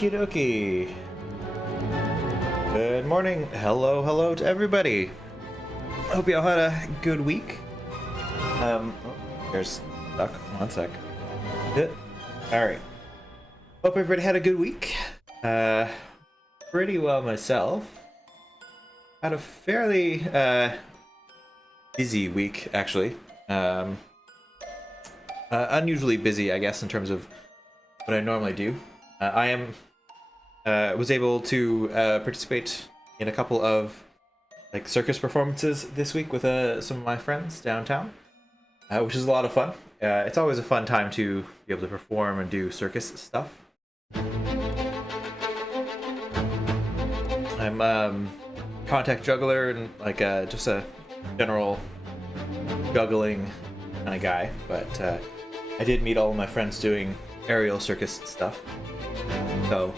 Okie dokie. Good morning. Hello to everybody. Hope you all had a good week. Oh, there's stuck. One sec. Good. All right. Hope everybody had a good week. Pretty well myself. Had a fairly busy week actually. Unusually busy, I guess, in terms of what I normally do. Was able to participate in a couple of circus performances this week with some of my friends downtown, which is a lot of fun. It's always a fun time to be able to perform and do circus stuff. I'm contact juggler and just a general juggling kind of guy, but I did meet all of my friends doing aerial circus stuff. So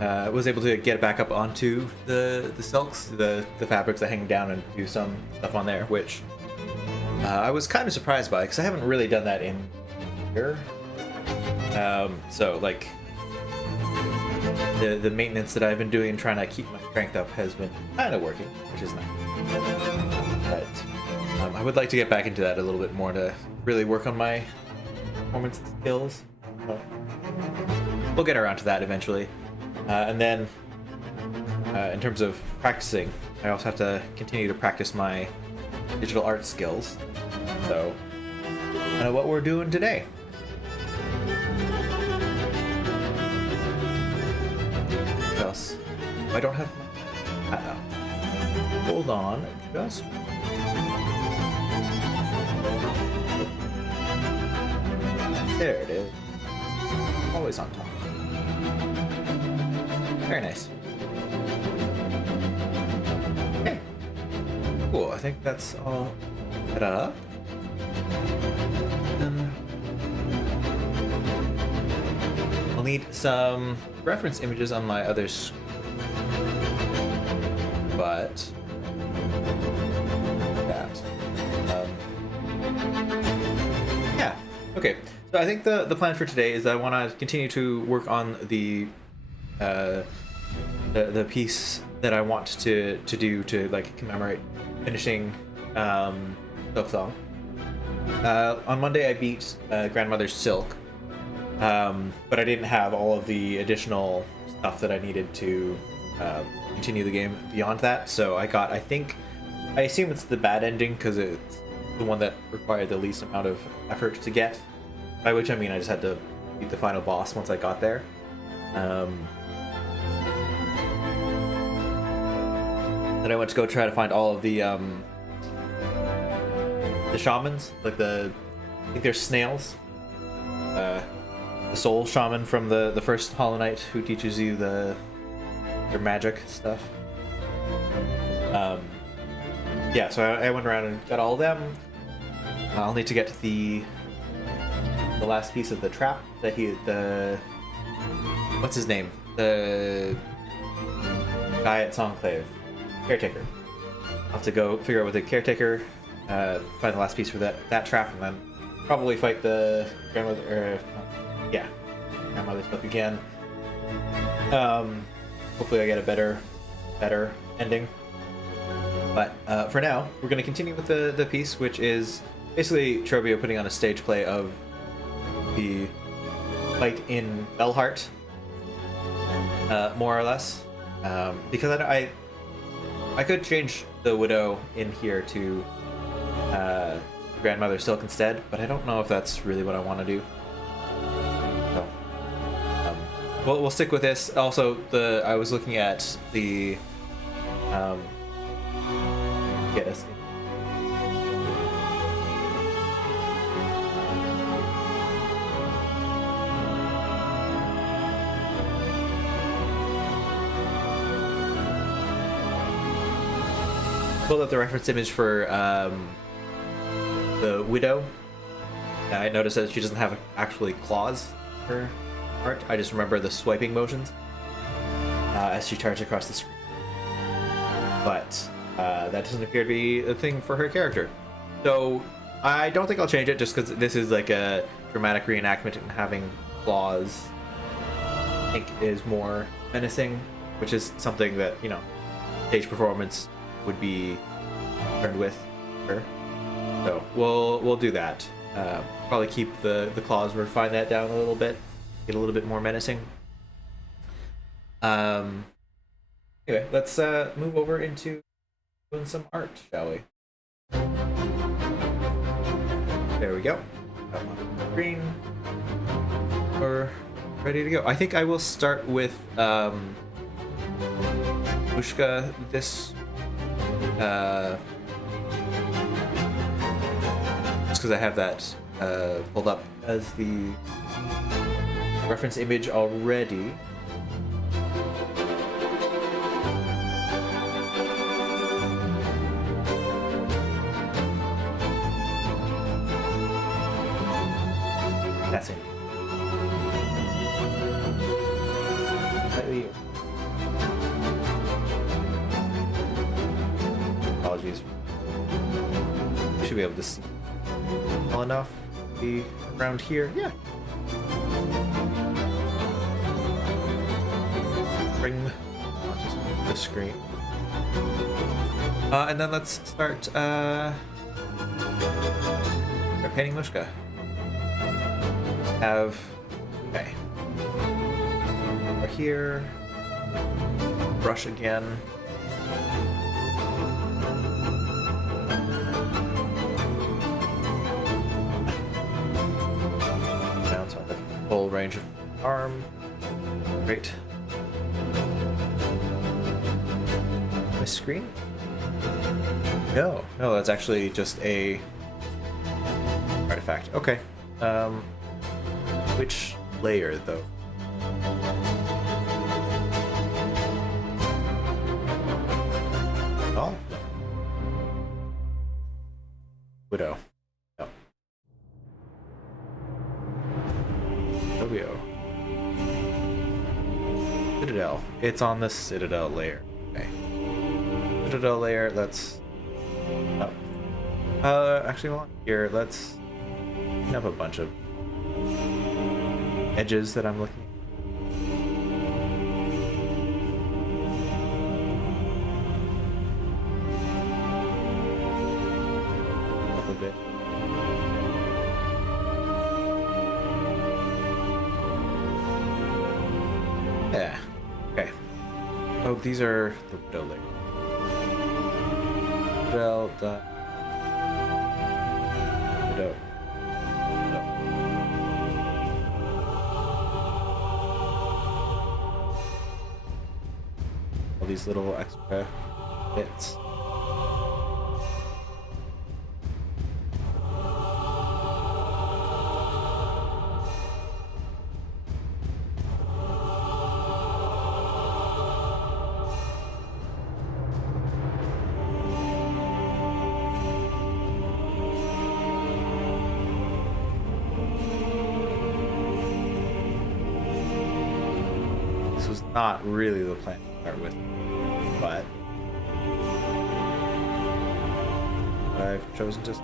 I was able to get back up onto the silks, the fabrics that hang down, and do some stuff on there, which I was kind of surprised by because I haven't really done that in here. So the maintenance that I've been doing, trying to keep my strength up, has been kind of working, which is nice. But I would like to get back into that a little bit more to really work on my performance skills. So we'll get around to that eventually. And then in terms of practicing, I also have to continue to practice my digital art skills. So what we're doing today. What else? I don't have my hold on, just there it is. Always on top. Very nice. Okay. Cool. I think that's all set up. I'll need some reference images on my other screen. But that. Yeah. Okay. So I think the plan for today is that I want to continue to work on the piece that I want to do to commemorate finishing Silksong. On Monday I beat Grandmother's Silk, but I didn't have all of the additional stuff that I needed to continue the game beyond that. So I assume it's the bad ending because it's the one that required the least amount of effort to get. By which I mean I just had to beat the final boss once I got there. Then I went to go try to find all of the shamans, I think they're snails. The soul shaman from the first Hollowknight, who teaches you your magic stuff. Yeah, so I went around and got all of them. I'll need to get to the last piece of the trap that what's his name? The guy at Songclave. Caretaker. I'll have to go figure out what the caretaker, find the last piece for that trap, and then probably fight the grandmother, grandmother's book again. Hopefully I get a better ending. But for now, we're going to continue with the piece, which is basically Trobio putting on a stage play of the fight in Bellheart, more or less, because I could change the Widow in here to Grandmother Silk instead, but I don't know if that's really what I want to do. So, we'll stick with this. Also, I was looking at the get us. Pulled up the reference image for the Widow. I noticed that she doesn't have actually claws in her art. I just remember the swiping motions as she charged across the screen. But that doesn't appear to be a thing for her character. So I don't think I'll change it just because this is like a dramatic reenactment and having claws think is more menacing, which is something that, you know, stage performance would be concerned with. Sure. So we'll do that. Probably keep the claws, refine that down a little bit, get a little bit more menacing. Anyway, let's move over into doing some art, shall we? There we go. Green. We're ready to go. I think I will start with Mooshka this just because I have that pulled up as the reference image already. That's it. Slightly. Apologies. You should be able to see well enough. Be around here. Yeah. Bring the screen. And then let's start painting Mooshka. Have okay. Over here. Brush again. Now it's on the full range of arm. Great. My screen? No, that's actually just a artifact. Okay. Which layer, though? Oh. Widow. No. Tobio. Citadel. It's on the Citadel layer. Okay. Citadel layer, let's... Oh. Actually, hold on. Here, let's have a bunch of edges that I'm looking up a bit. Yeah. Okay. Oh, these are the building. Well done. Widow. These little extra bits. This was not really the plan to start with. But I've chosen to.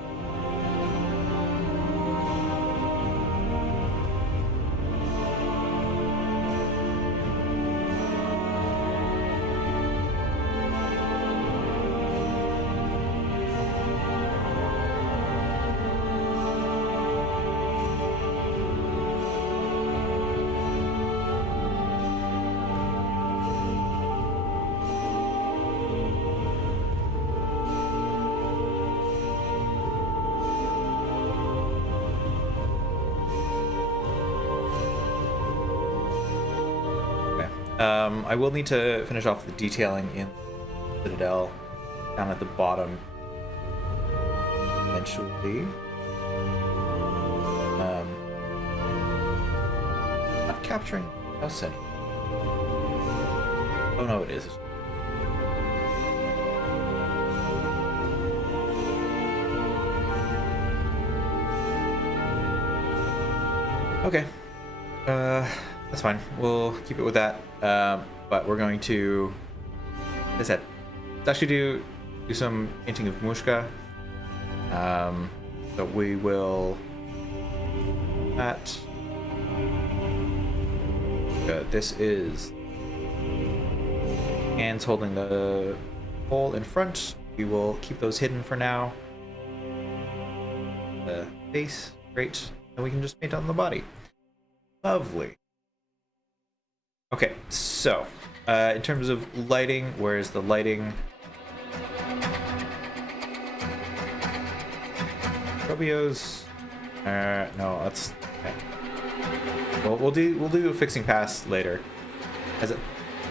I will need to finish off the detailing in Citadel down at the bottom eventually. Not capturing house any. Oh no, it is. Okay. That's fine. We'll keep it with that. But we're going to, as I said, let's actually do some painting of Mooshka. So we will that. Good. this is hands holding the pole in front. We will keep those hidden for now. The face, great. And we can just paint on the body. Lovely. Okay, so in terms of lighting, where is the lighting? Robios. No, that's okay. Well, we'll do a fixing pass later.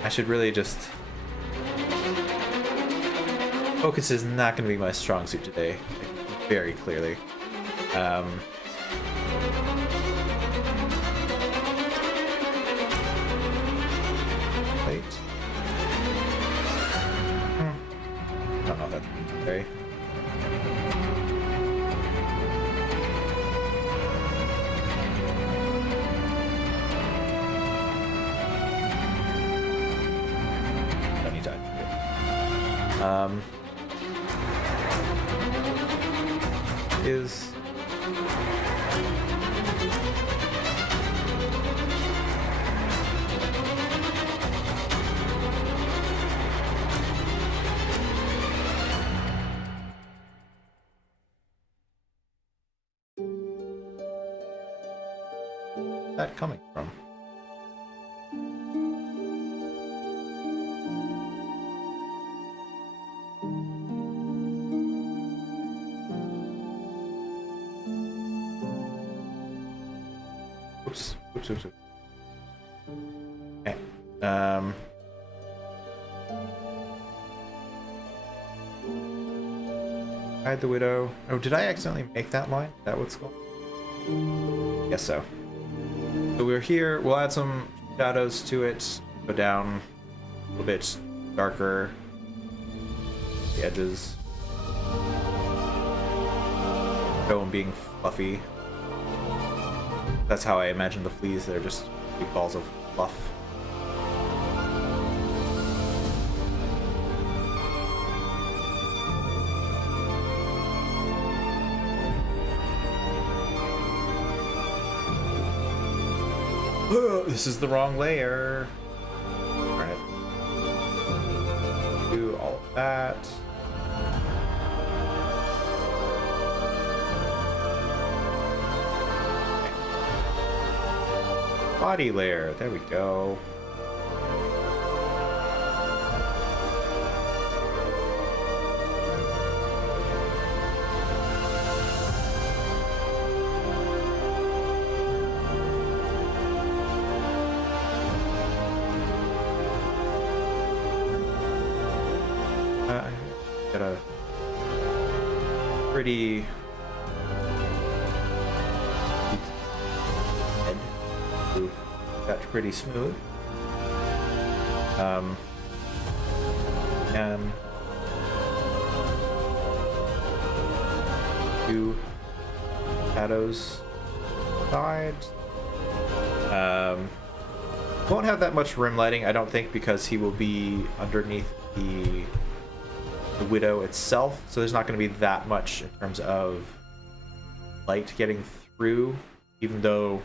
I should really just. Focus is not going to be my strong suit today, like, very clearly. Wait. I don't know if that's necessary. Anytime. Is that coming from? Oops. Okay. Hide the widow. Oh, did I accidentally make that line? Is that what's going on? Guess so. So we're here. We'll add some shadows to it. Go down a little bit darker. The edges. Go and being fluffy. That's how I imagine the fleas. They're just big balls of fluff. This is the wrong layer. Alright. Do all of that. Body layer, there we go. Got a pretty that's pretty smooth. And two shadows sides. Won't have that much rim lighting, I don't think, because he will be underneath the widow itself, so there's not going to be that much in terms of light getting through, even though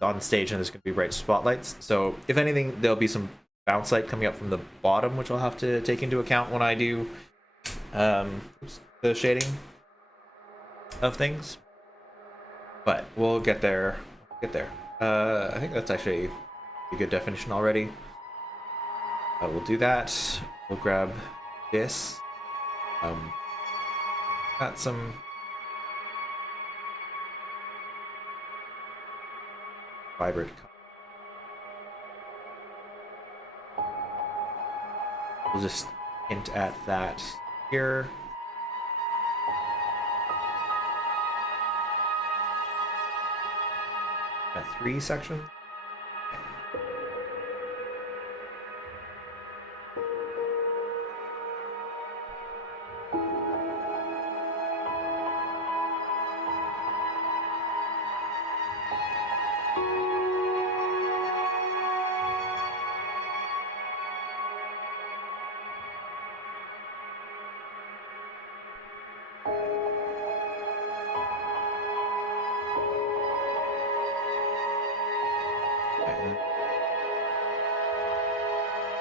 on stage and there's going to be bright spotlights. So if anything, there'll be some bounce light coming up from the bottom, which I'll have to take into account when I do the shading of things. But we'll get there. I think that's actually a good definition already. We'll do that. We'll grab this. Got some vibrant color. We'll just hint at that here. Got 3 sections.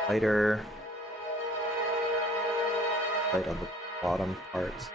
lighter, light on the bottom parts.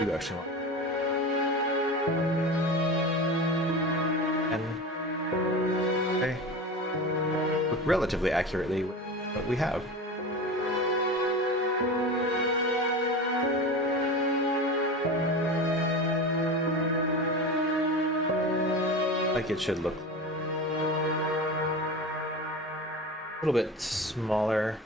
You actually want and okay, look relatively accurately with what we have. Like it should look a little bit smaller.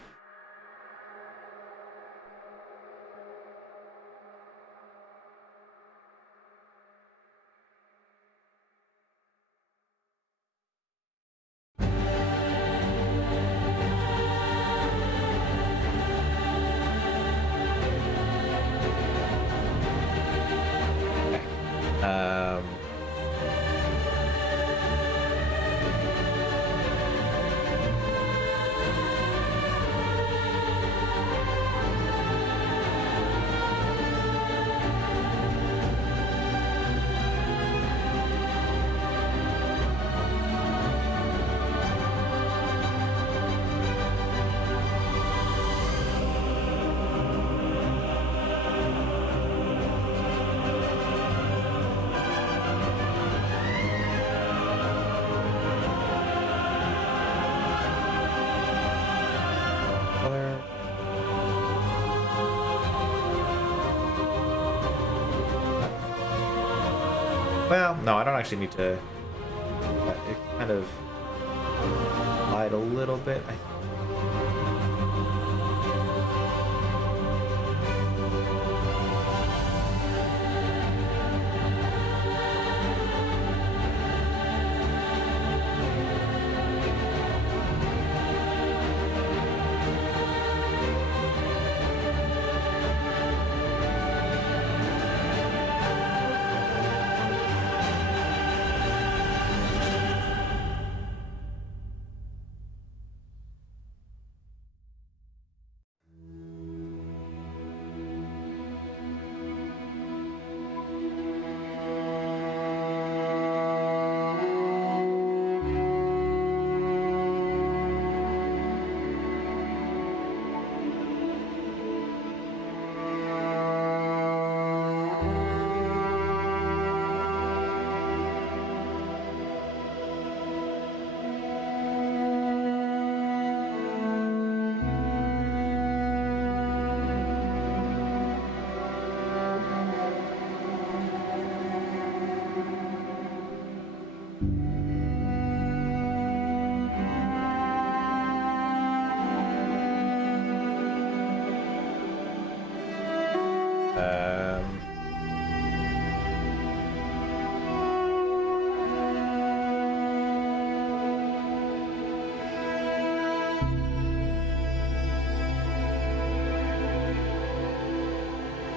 Um, color. Well, no, I don't actually need to. It kind of lied a little bit.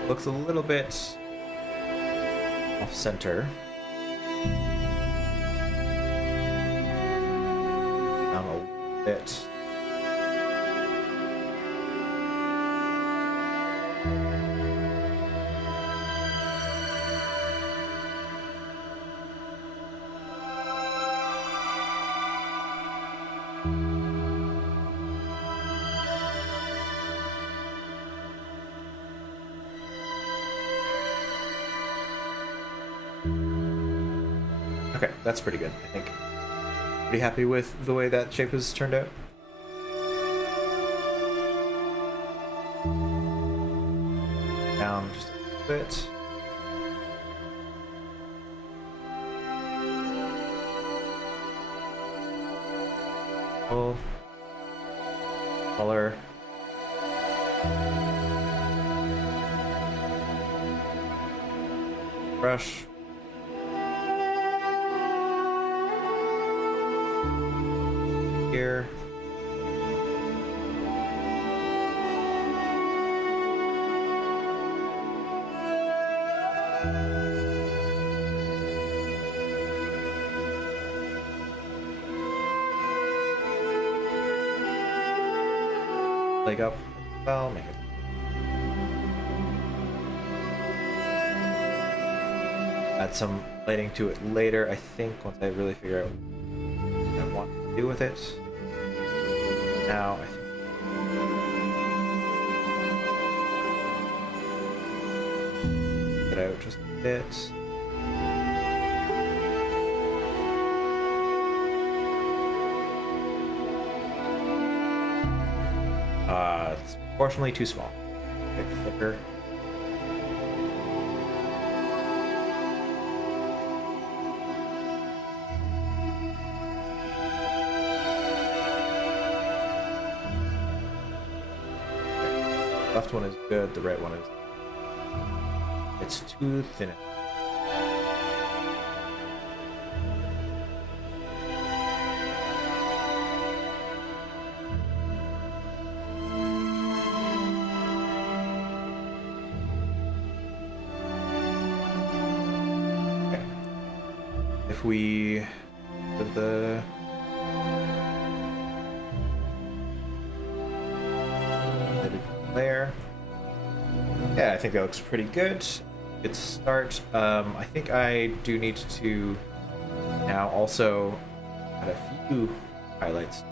Looks a little bit off center. Down a little bit. Okay, that's pretty good, I think. Pretty happy with the way that shape has turned out. Down just a little bit. Full color. brush. Here. Leg up as well, make it. Add some lighting to it later, I think, once I really figure out what I want to do with it. Now, I think. Get out just a bit. It's proportionally too small. Bit thicker. Okay. Left one is good, the right one is... It's too thin. If we put the layer, yeah, I think that looks pretty good. Good start. I think I do need to now also add a few highlights.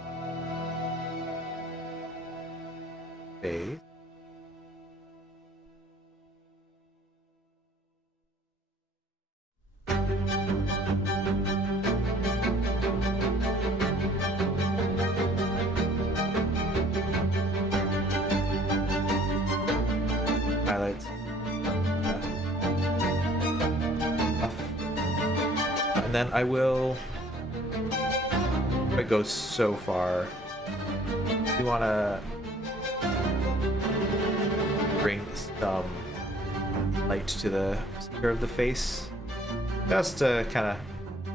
Face. And then I will, if it goes so far, we want to bring some light to the center of the face, just to kind of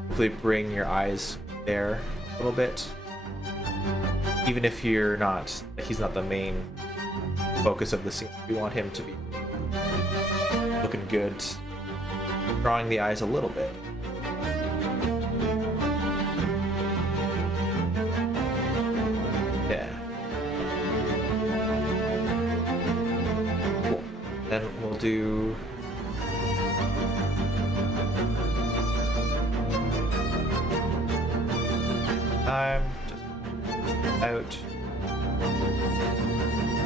hopefully bring your eyes there a little bit. Even if you're not, he's not the main focus of the scene, we want him to be looking good, drawing the eyes a little bit. Then we'll do time just out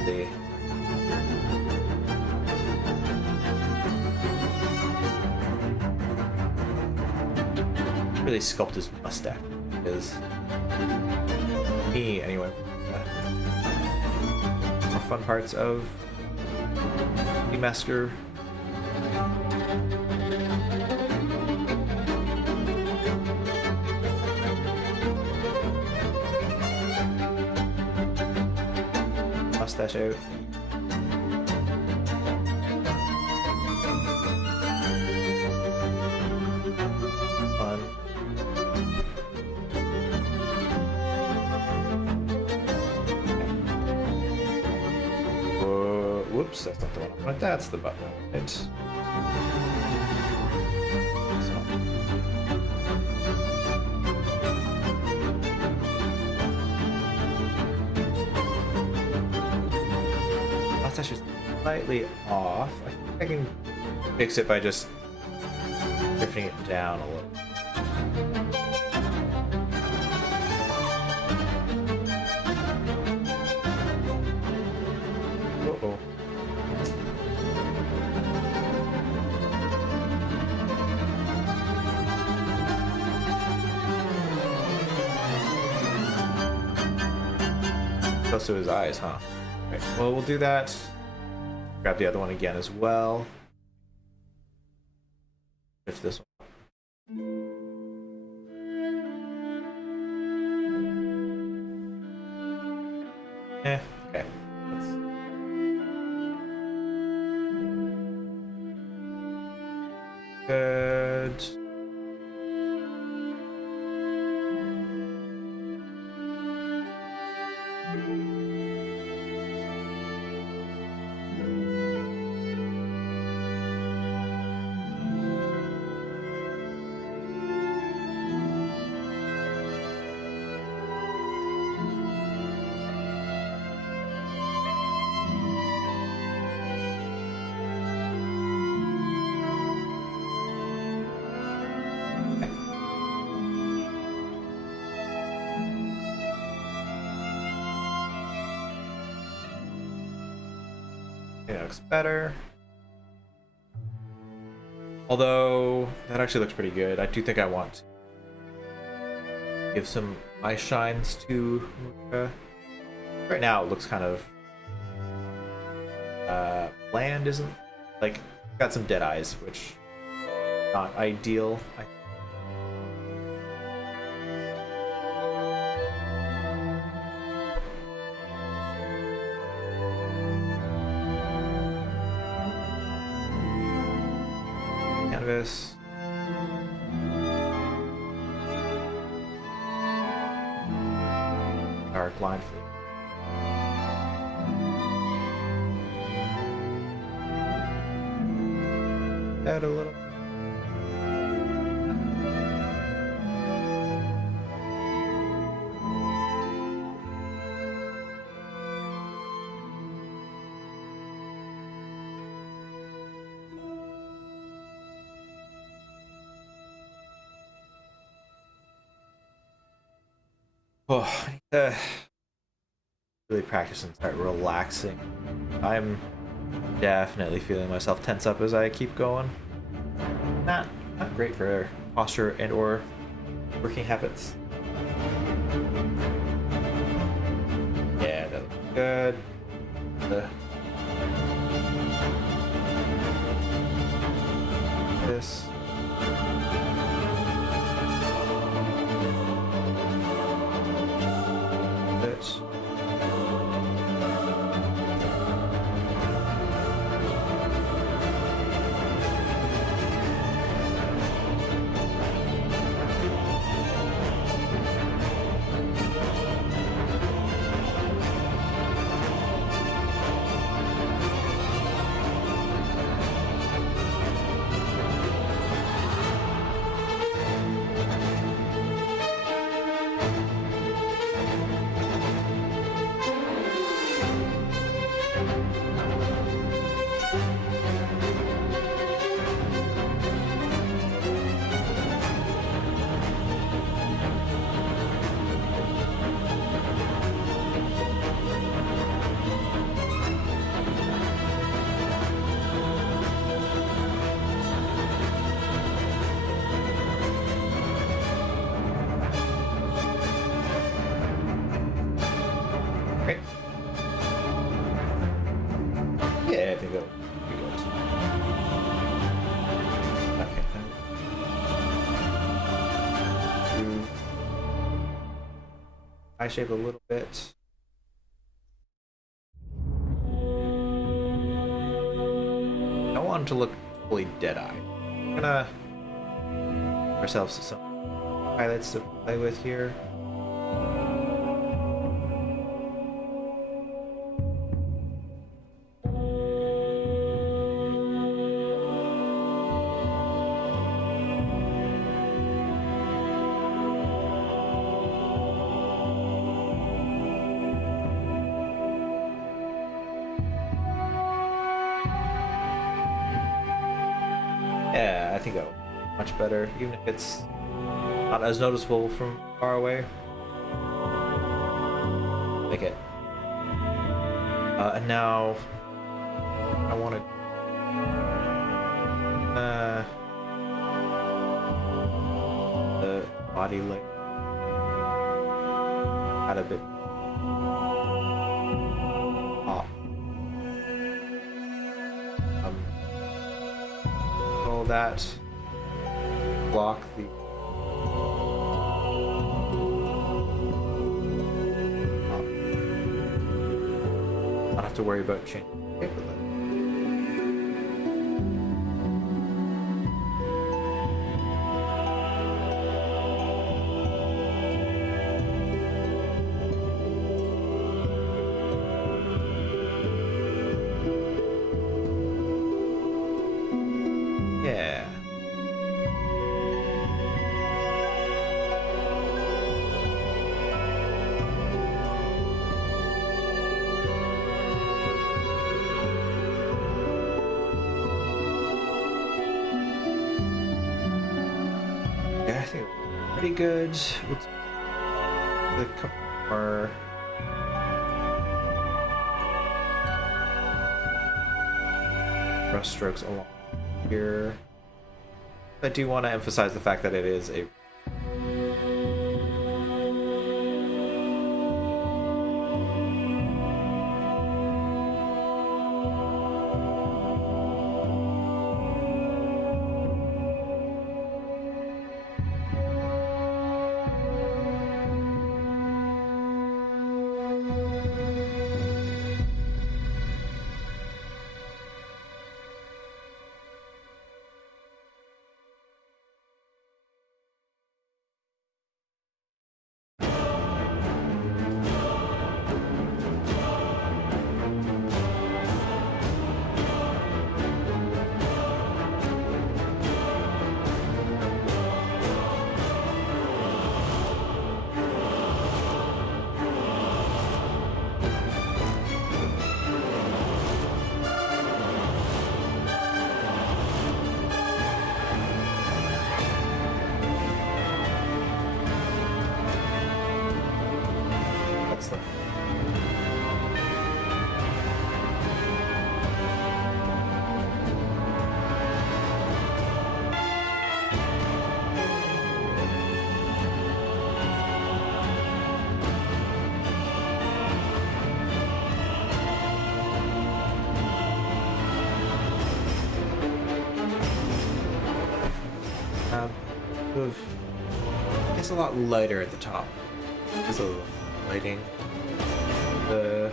the really sculpt his mustache because me anyway more fun parts of Fleamaster. Mustache out. Fun. Whoops, that's not the one I wanted. That's the button I wanted. Mustache is slightly off. I think I can fix it by just drifting it down a little. Uh-oh. Close to his eyes, huh? Right, well, we'll do that. Grab the other one again as well. If this one. Okay. good. It looks better. Although, that actually looks pretty good. I do think I want to give some eye shines to Mooshka. Right now it looks kind of bland, isn't like got some dead eyes, which not ideal. Canvas. Dark line for add a little. Oh, I need to really practice and start relaxing. I'm definitely feeling myself tense up as I keep going. Not great for posture and or working habits. Yeah, that looks good. This. This. Great. Yeah, I think that'll be good. Okay. Do eye shape a little bit. I don't want him to look fully dead-eyed. I'm gonna give ourselves some highlights to play with here. Yeah, I think that would be much better, even if it's not as noticeable from far away. Make it. And now I want to the body layer add a bit pop. All that block the not have to worry about changing shape with it. pretty good. We'll do a couple more. Brush strokes along here. I do want to emphasize the fact that it is a I guess a lot lighter at the top. There's a lighting. The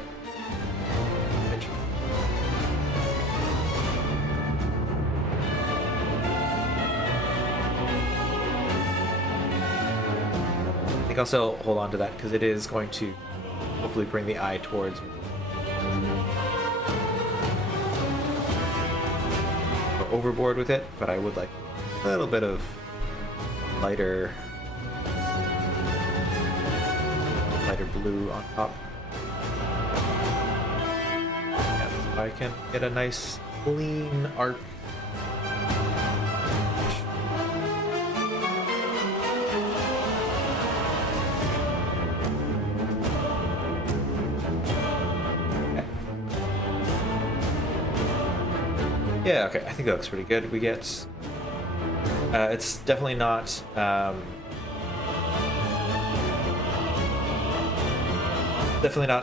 I think also hold on to that because it is going to hopefully bring the eye towards me. Go overboard with it, but I would like a little bit of lighter blue on top. Yeah, so I can get a nice clean arc. Yeah, okay, I think that looks pretty good. We get it's definitely not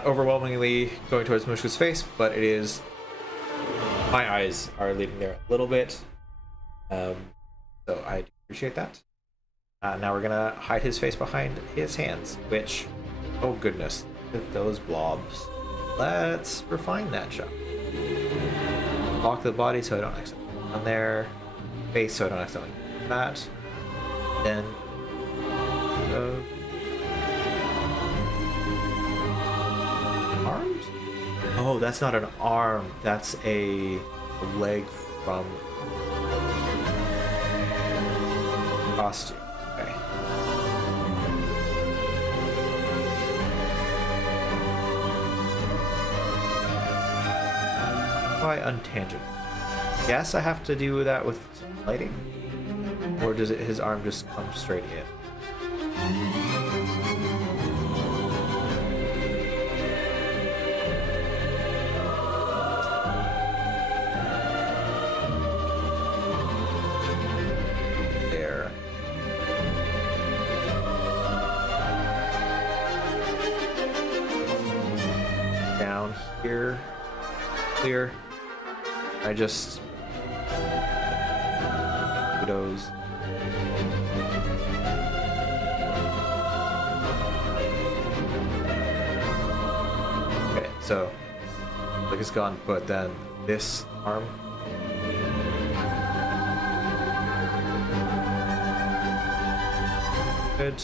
overwhelmingly going towards Mooshka's face, but it is. My eyes are leading there a little bit, so I do appreciate that. Now we're gonna hide his face behind his hands, which, oh goodness, look at those blobs. Let's refine that shot. Lock the body so I don't accidentally on there. Face so I don't accidentally that. Then arms? Oh, that's not an arm. That's a leg from costume. Okay. Why untangent? Guess I have to do that with lighting? Or does his arm just come straight in? There. Down here. Clear. I just widows. Okay, so look, it's gone, but then this arm. Good.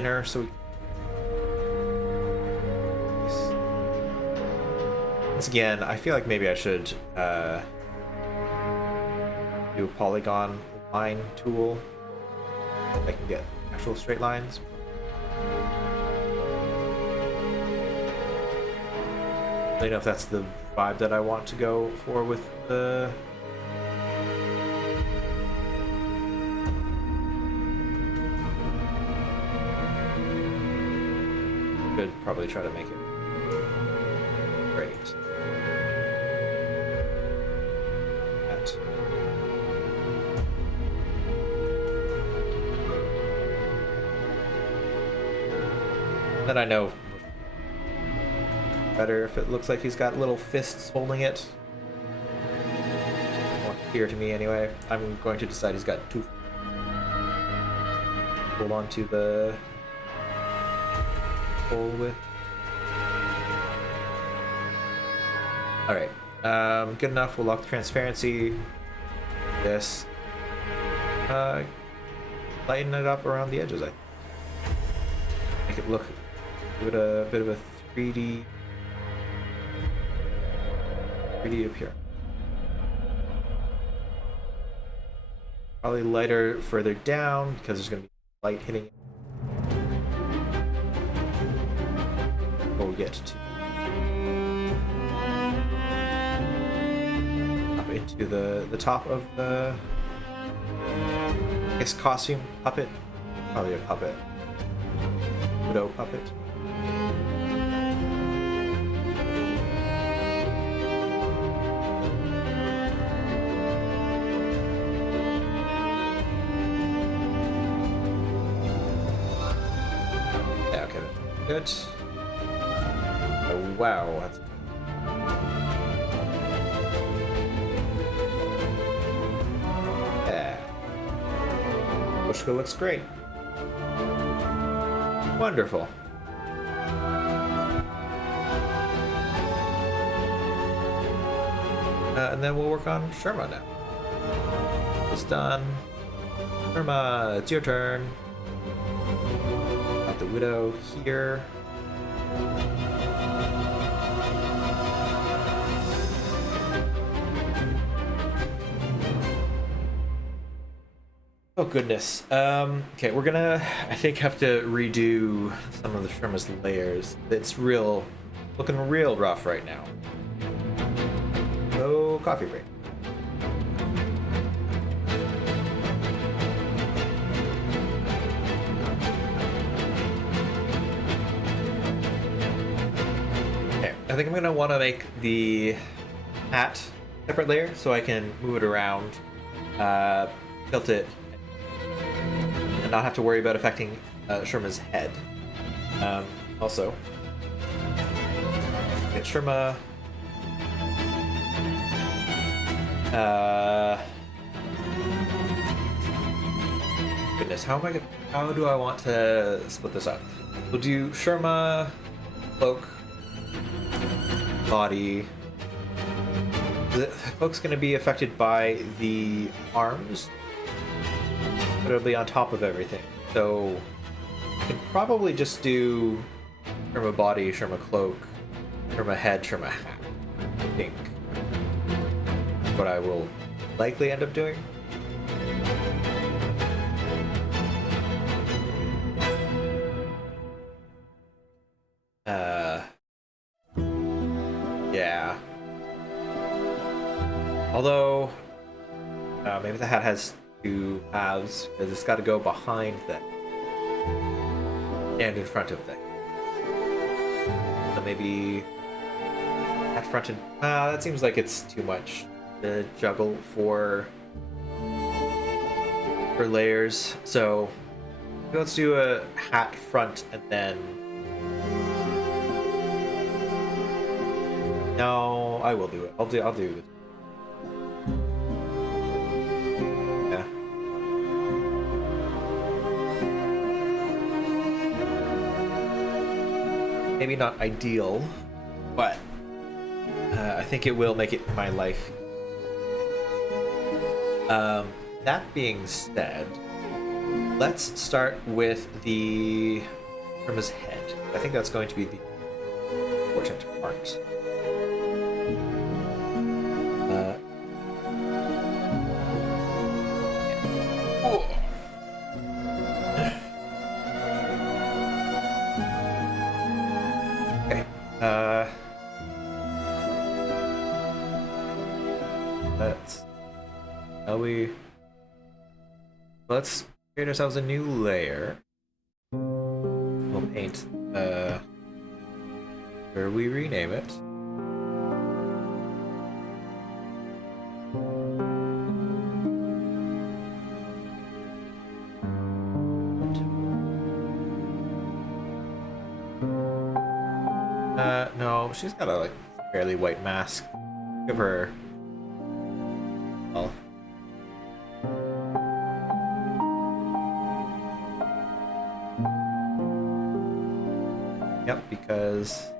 thinner so we. Once again, I feel like maybe I should do a polygon line tool. I can get actual straight lines. I don't know if that's the vibe that I want to go for with the. Could probably try to make it great. That. Then I know better if it looks like he's got little fists holding it. More clear to me anyway. I'm going to decide he's got two. Hold on to the hole with. Alright. Good enough. We'll lock the transparency. This. Lighten it up around the edges, I think. Make it look. Give it a bit of a 3D appearance. Probably lighter further down because there's going to be light hitting it. Before we get to up into the top of the I guess costume puppet. Probably a puppet. Widow puppet. Yeah, okay, good. Oh, wow. That's... Yeah. Mooshka looks great. Wonderful. And then we'll work on Sharma now. It's done. Sharma, it's your turn. Got the widow here. Oh goodness. Okay, we're gonna, I think, have to redo some of the Sharma's layers. It's looking real rough right now. So, coffee break. Okay, I think I'm gonna want to make the hat separate layer so I can move it around, tilt it, and not have to worry about affecting Sharma's head. Also, get Sharma. Goodness, how do I want to split this up? We'll do Sharma, cloak, body. The cloak's going to be affected by the arms, but it'll be on top of everything. So I can probably just do Sharma body, Sharma cloak, Sharma head, Sharma hat. I think what I will likely end up doing. Yeah. Although, maybe the hat has two halves, because it's got to go behind them and in front of them. So maybe at front and... that seems like it's too much to juggle for layers. So let's do a hat front and then... No, I will do it. I'll do it. Yeah. Maybe not ideal, but I think it will make it my life. That being said, Let's start with the Sharma's head. I think that's going to be the important part. Okay. Let's create ourselves a new layer. We'll paint. Where we rename it. No, she's got a like fairly white mask. Give her. Well. Yep, because.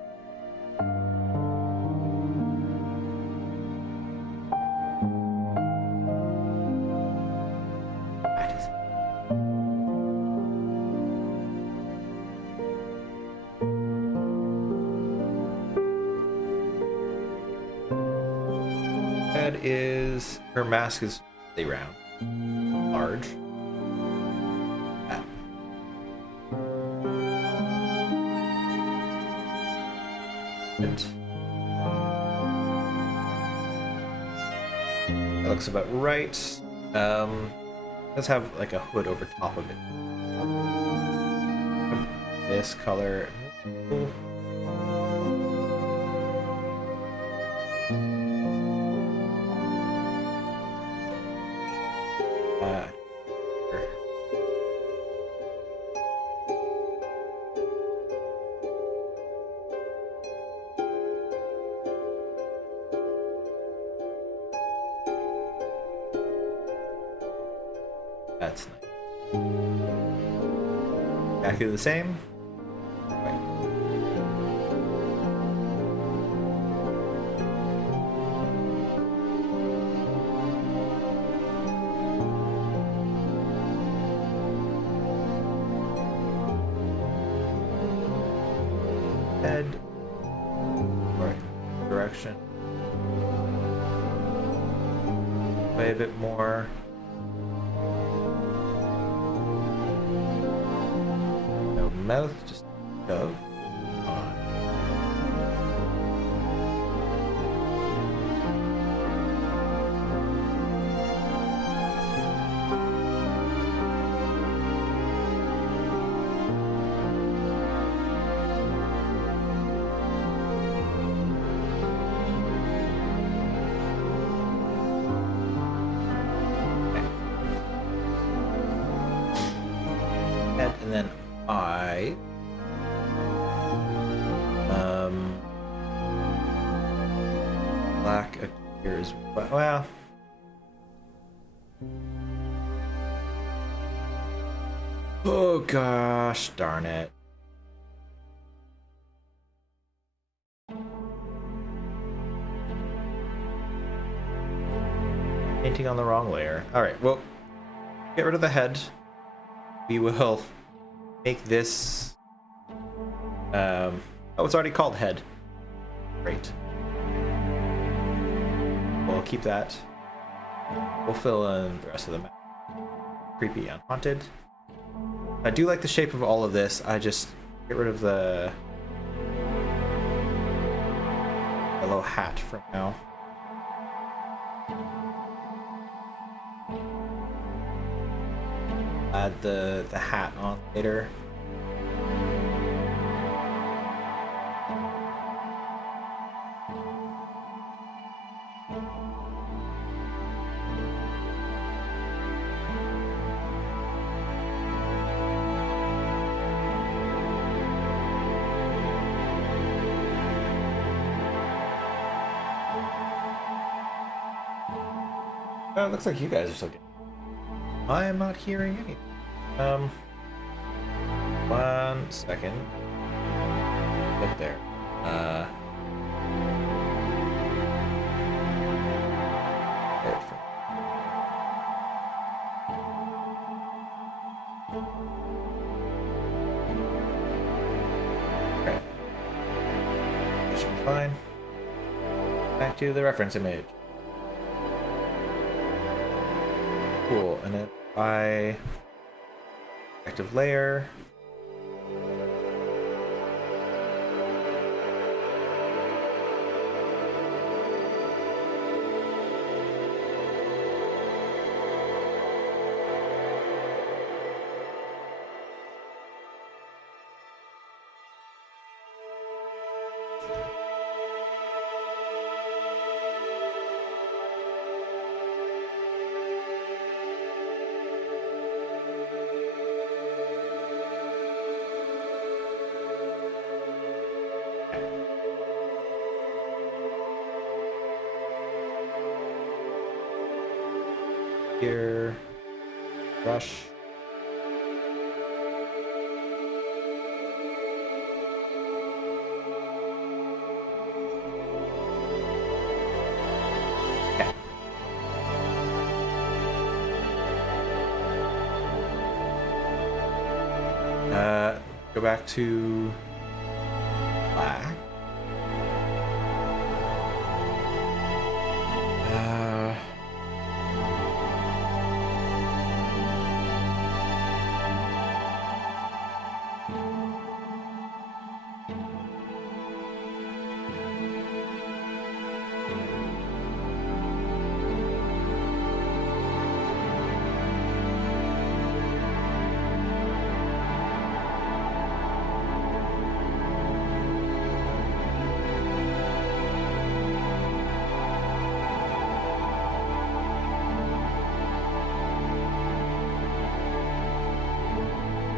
Is her mask is really round, large. And that looks about right. Let's have like a hood over top of it. This color. That's nice. Exactly the same. Right. Head. Right. Direction. Play a bit more. Mouth just dove on. Okay. And then I black appears well. Oh gosh, darn it. Painting on the wrong layer. Alright, well, get rid of the head. We will make this oh, it's already called head. Great. We'll keep that. We'll fill in the rest of the map. Creepy, unhaunted. I do like the shape of all of this. I just get rid of the yellow hat for now. Add the hat on later. Oh, it looks like you guys are still getting. I am not hearing anything. 1 second. Look there. fine. Back to the reference image. Cool, and then by active layer. Here, brush. Okay. Go back to black.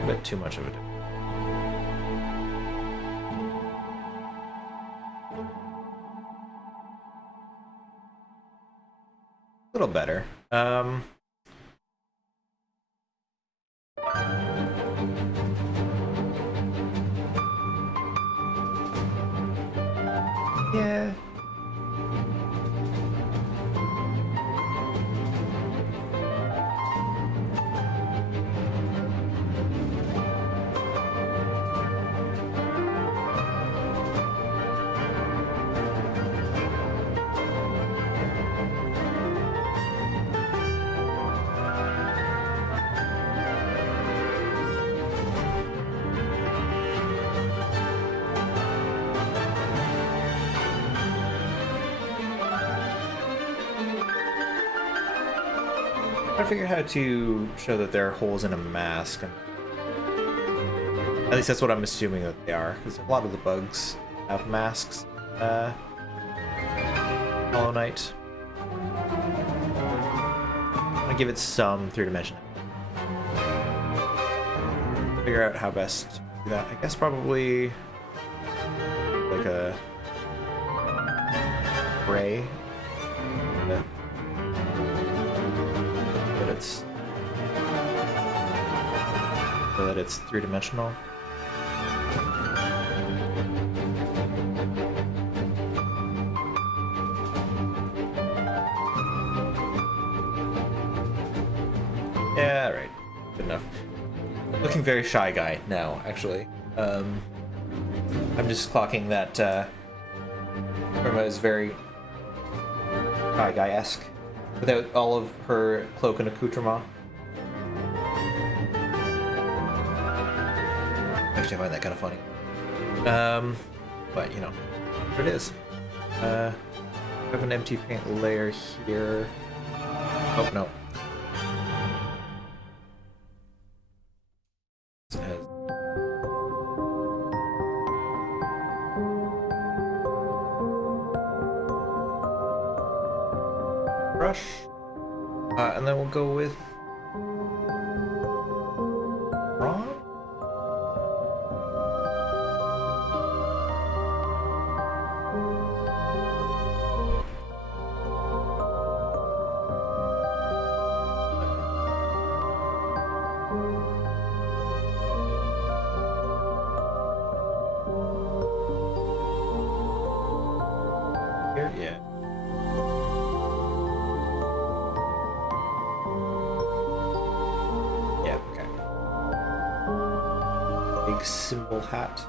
A bit too much of it. A little better. Yeah. I figured how to show that there are holes in a mask. At least that's what I'm assuming that they are, because a lot of the bugs have masks. Hollowknight. I'm gonna give it some three-dimensionality. Figure out how best to do that. I guess probably like a gray. So that it's three-dimensional. Yeah, right. Good enough. Looking very shy guy now, actually. I'm just clocking that Irma is very shy guy-esque without all of her cloak and accoutrement. Actually, I find that kind of funny. But you know, what it is. I have an empty paint layer here. Oh no. Brush. And then we'll go with bronze. Here, yeah. Symbol hat.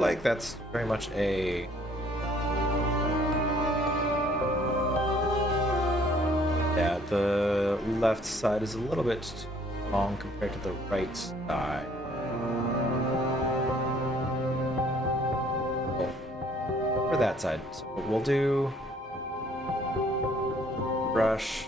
like that's very much a... Yeah, the left side is a little bit long compared to the right side. For that side. So we'll do brush.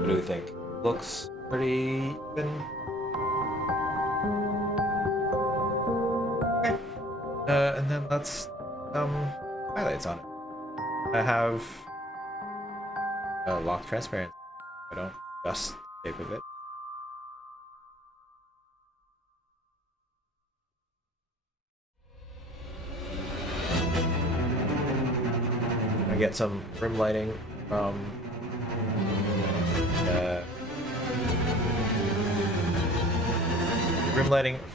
What do we think? Looks pretty even. Okay. And then let's highlights on it. I have lock transparency. I don't adjust the shape of it. I get some rim lighting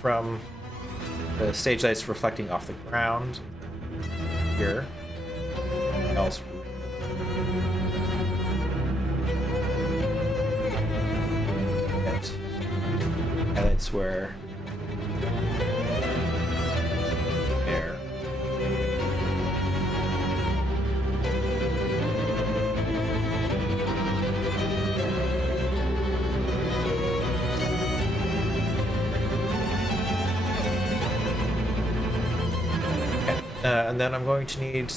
from the stage lights reflecting off the ground here. Else highlights where there. And then I'm going to need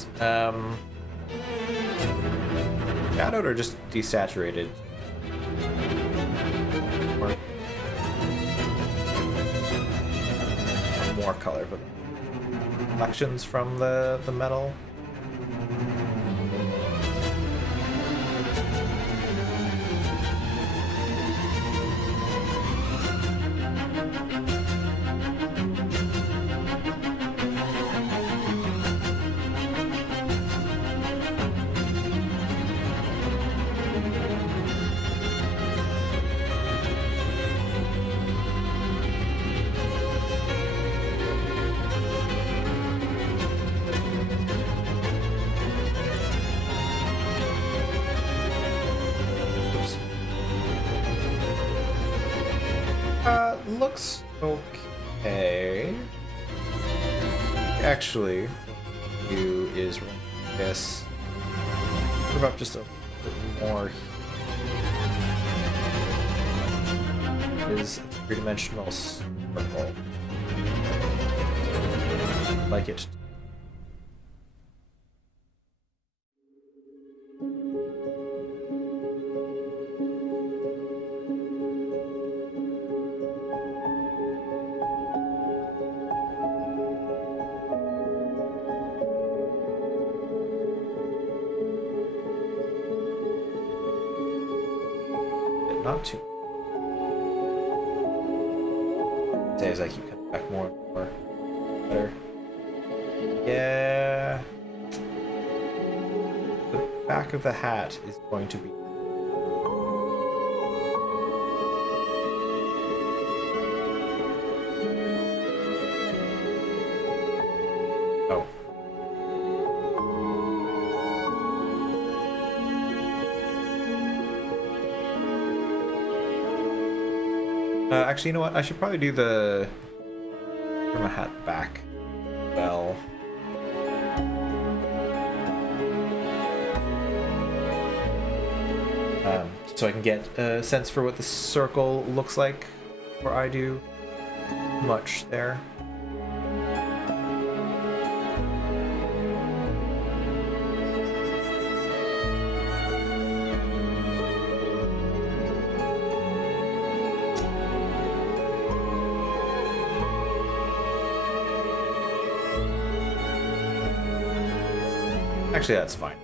shadowed or just desaturated. Or more color, but reflections from the metal. Looks okay. Actually, what I'll do is this. Move up just a bit more. Is a three-dimensional circle. Like it. Not too. As I keep cutting back more and more. Better. Yeah. The back of the hat is going to be. Oh. Actually, you know what? I should probably do the from a hat back. Well, so I can get a sense for what the circle looks like before I do much there. Actually, that's fine.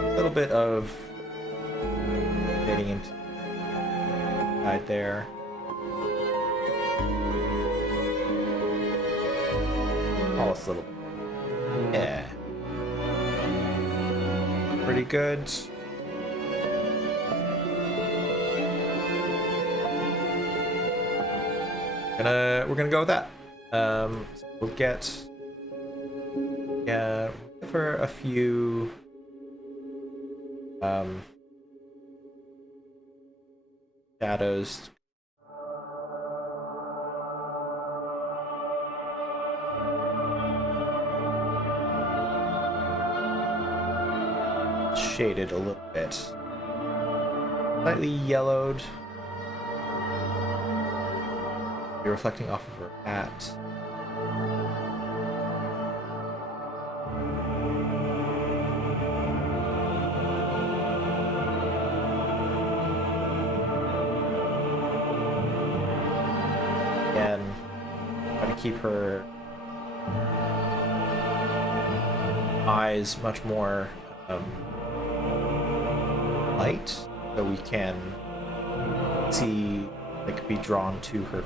A little bit of fading into right there. Oh, it's a little. Yeah. Pretty good. We're gonna go with that. So we'll get give her a few shadows. Shaded a little bit, slightly yellowed. Reflecting off of her hat. Again, try to keep her eyes much more light, so we can see, like, be drawn to her.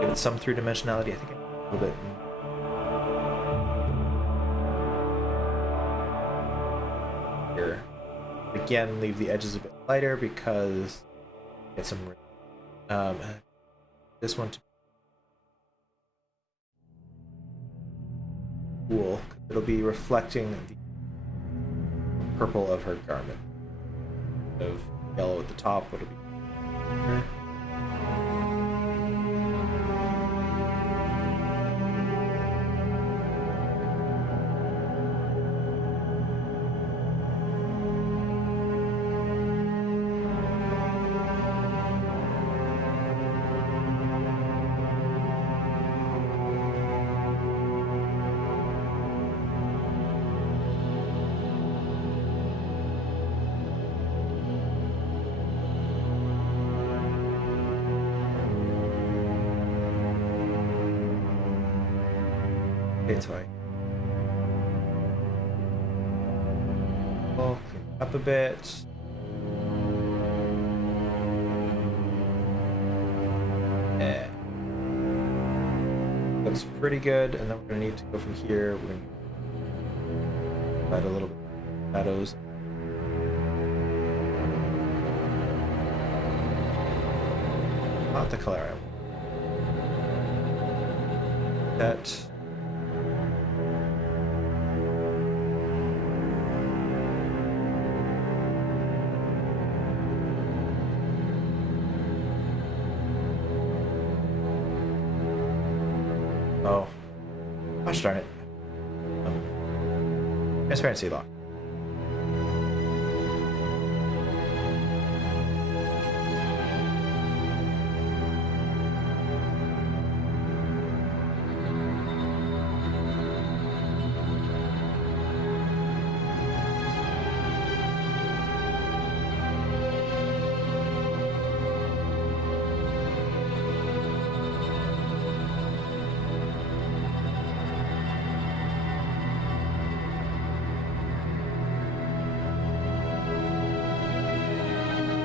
Give it some three-dimensionality. I think a little bit. Here, again, leave the edges a bit lighter because get some. This one. Cool. It'll be reflecting the purple of her garment. Of yellow at the top. It'll be. Here. So I'll clean up a bit. Yeah. Looks pretty good, and then we're gonna need to go from here. We're gonna add a little bit of shadows. Not the color I want. That. Oh, gosh darn it. Transparency lock.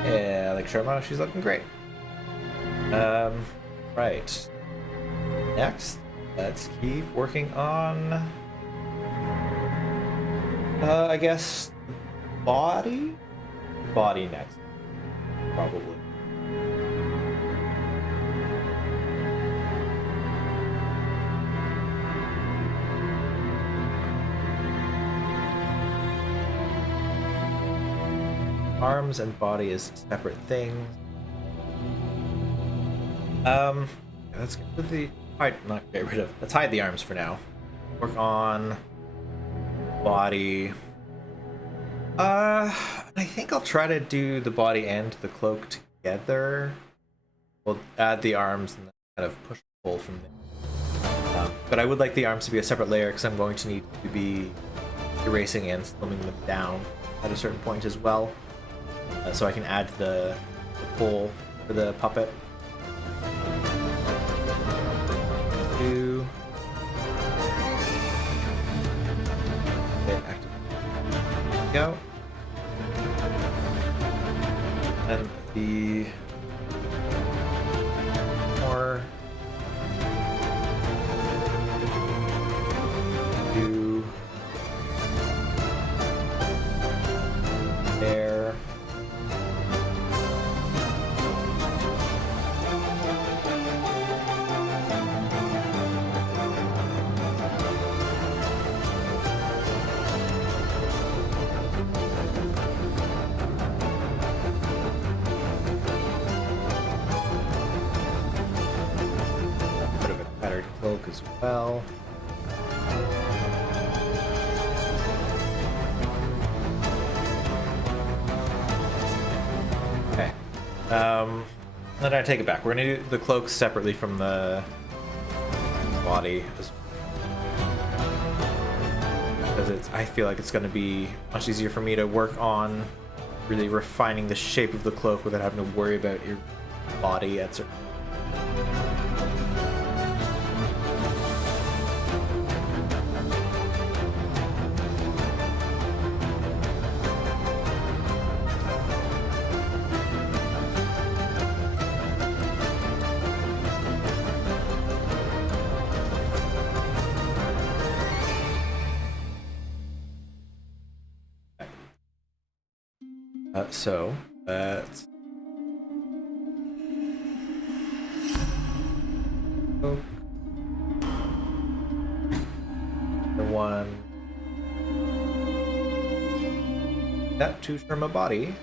Yeah, like Sharma, she's looking great. Right. Next, let's keep working on, I guess, body? Body next, probably. arms and body as separate things. Let's get rid of the not get rid of. Let's hide the arms for now. Work on body. I think I'll try to do the body and the cloak together. We'll add the arms and kind of push and pull from there. But I would like the arms to be a separate layer because I'm going to need to be erasing and slimming them down at a certain point as well. So I can add the pull for the puppet. Okay, active. Go. And the more do there. Cloak as well. Okay. Then I take it back. We're gonna do the cloak separately from the body, because I feel like it's gonna be much easier for me to work on really refining the shape of the cloak without having to worry about your body at certain. So that's one. That to Sharma body.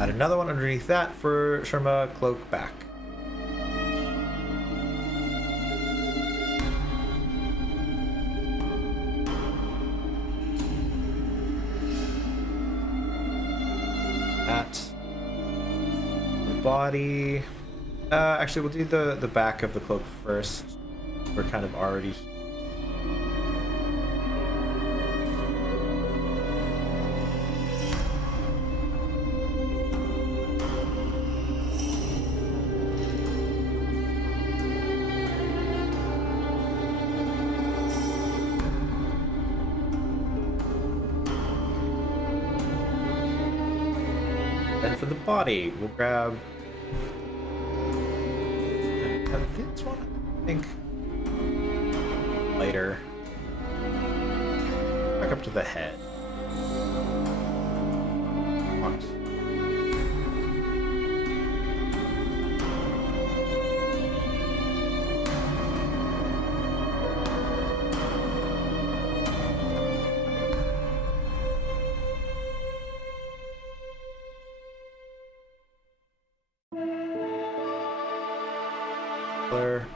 Add another one underneath that for Sharma cloak back. Body. Actually, we'll do the back of the cloak first. We're kind of already. Then for the body, we'll grab this one, I think, lighter. Back up to the head. What?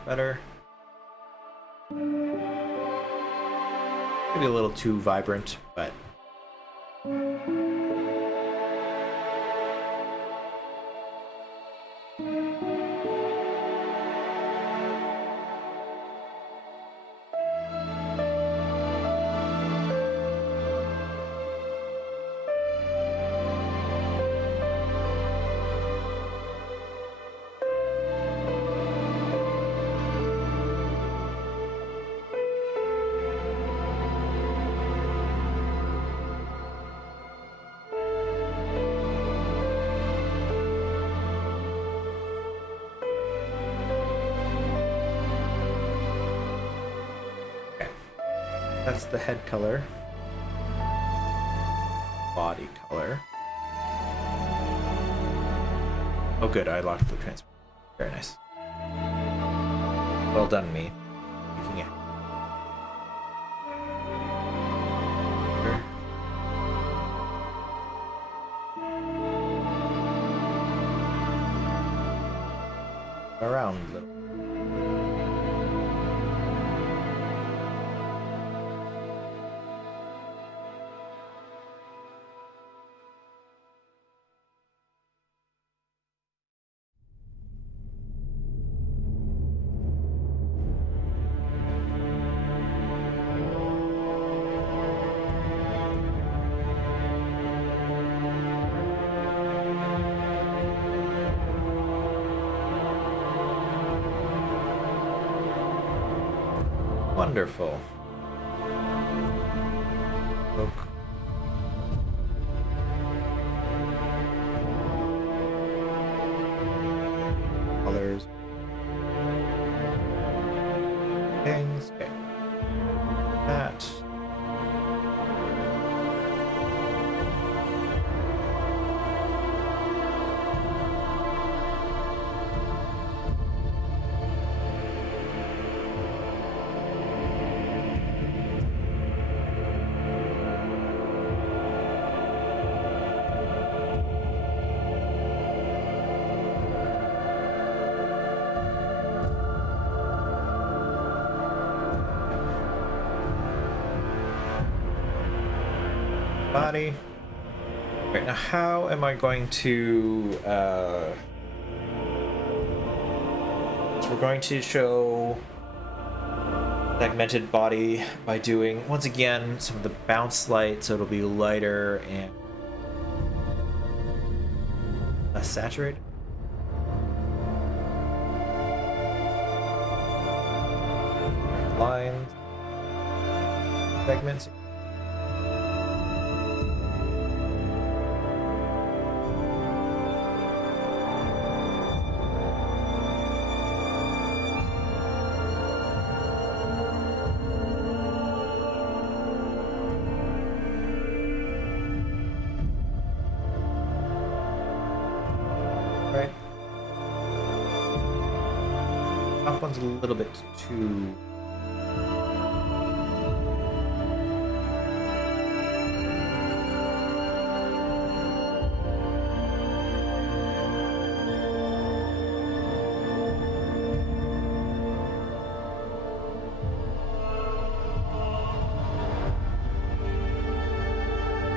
Better. Maybe a little too vibrant, but that's the head color. Body color. Oh good, I locked the transfer. Very nice. Well done, me. Making it. little. Wonderful. Oak. Colors. Things. Okay. That. Body. Right, now how am I going to so we're going to show segmented body by doing once again some of the bounce light, so it'll be lighter and less saturated. Lines, segments. Right. Top one's a little bit too.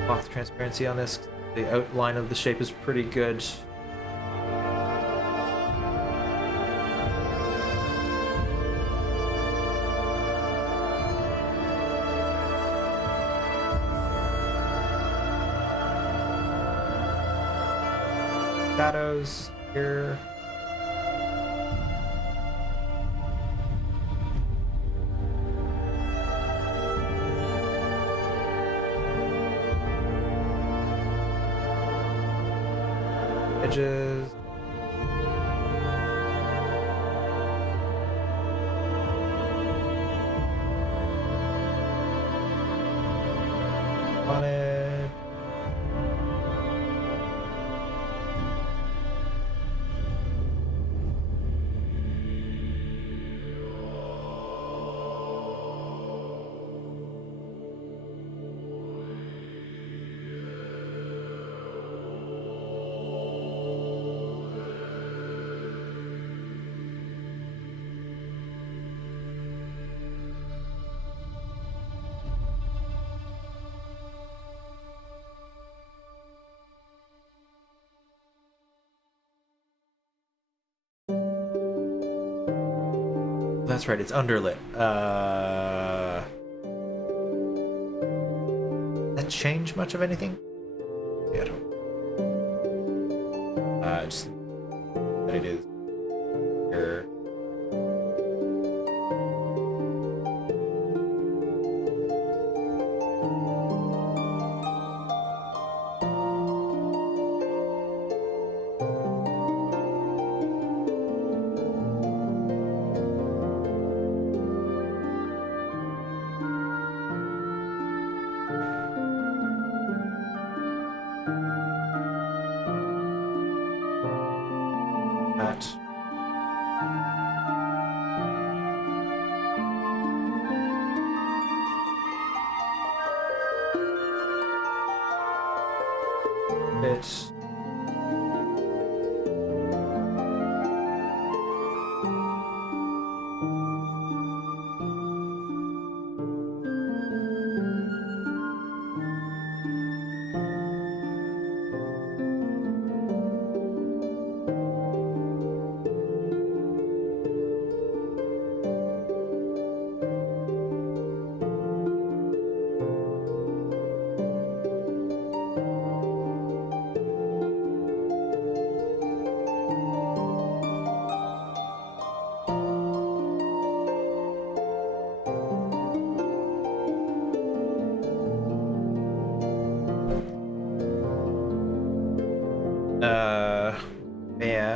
Cloth transparency on this. The outline of the shape is pretty good. Shadows here. Edges. On it. That's right, it's underlit. That change much of anything? Yeah, I don't. Just that it is here. That. Bit.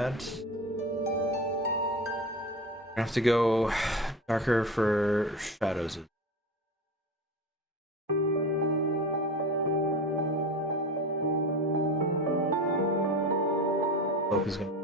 bad. I have to go darker for shadows. Cloak is gonna.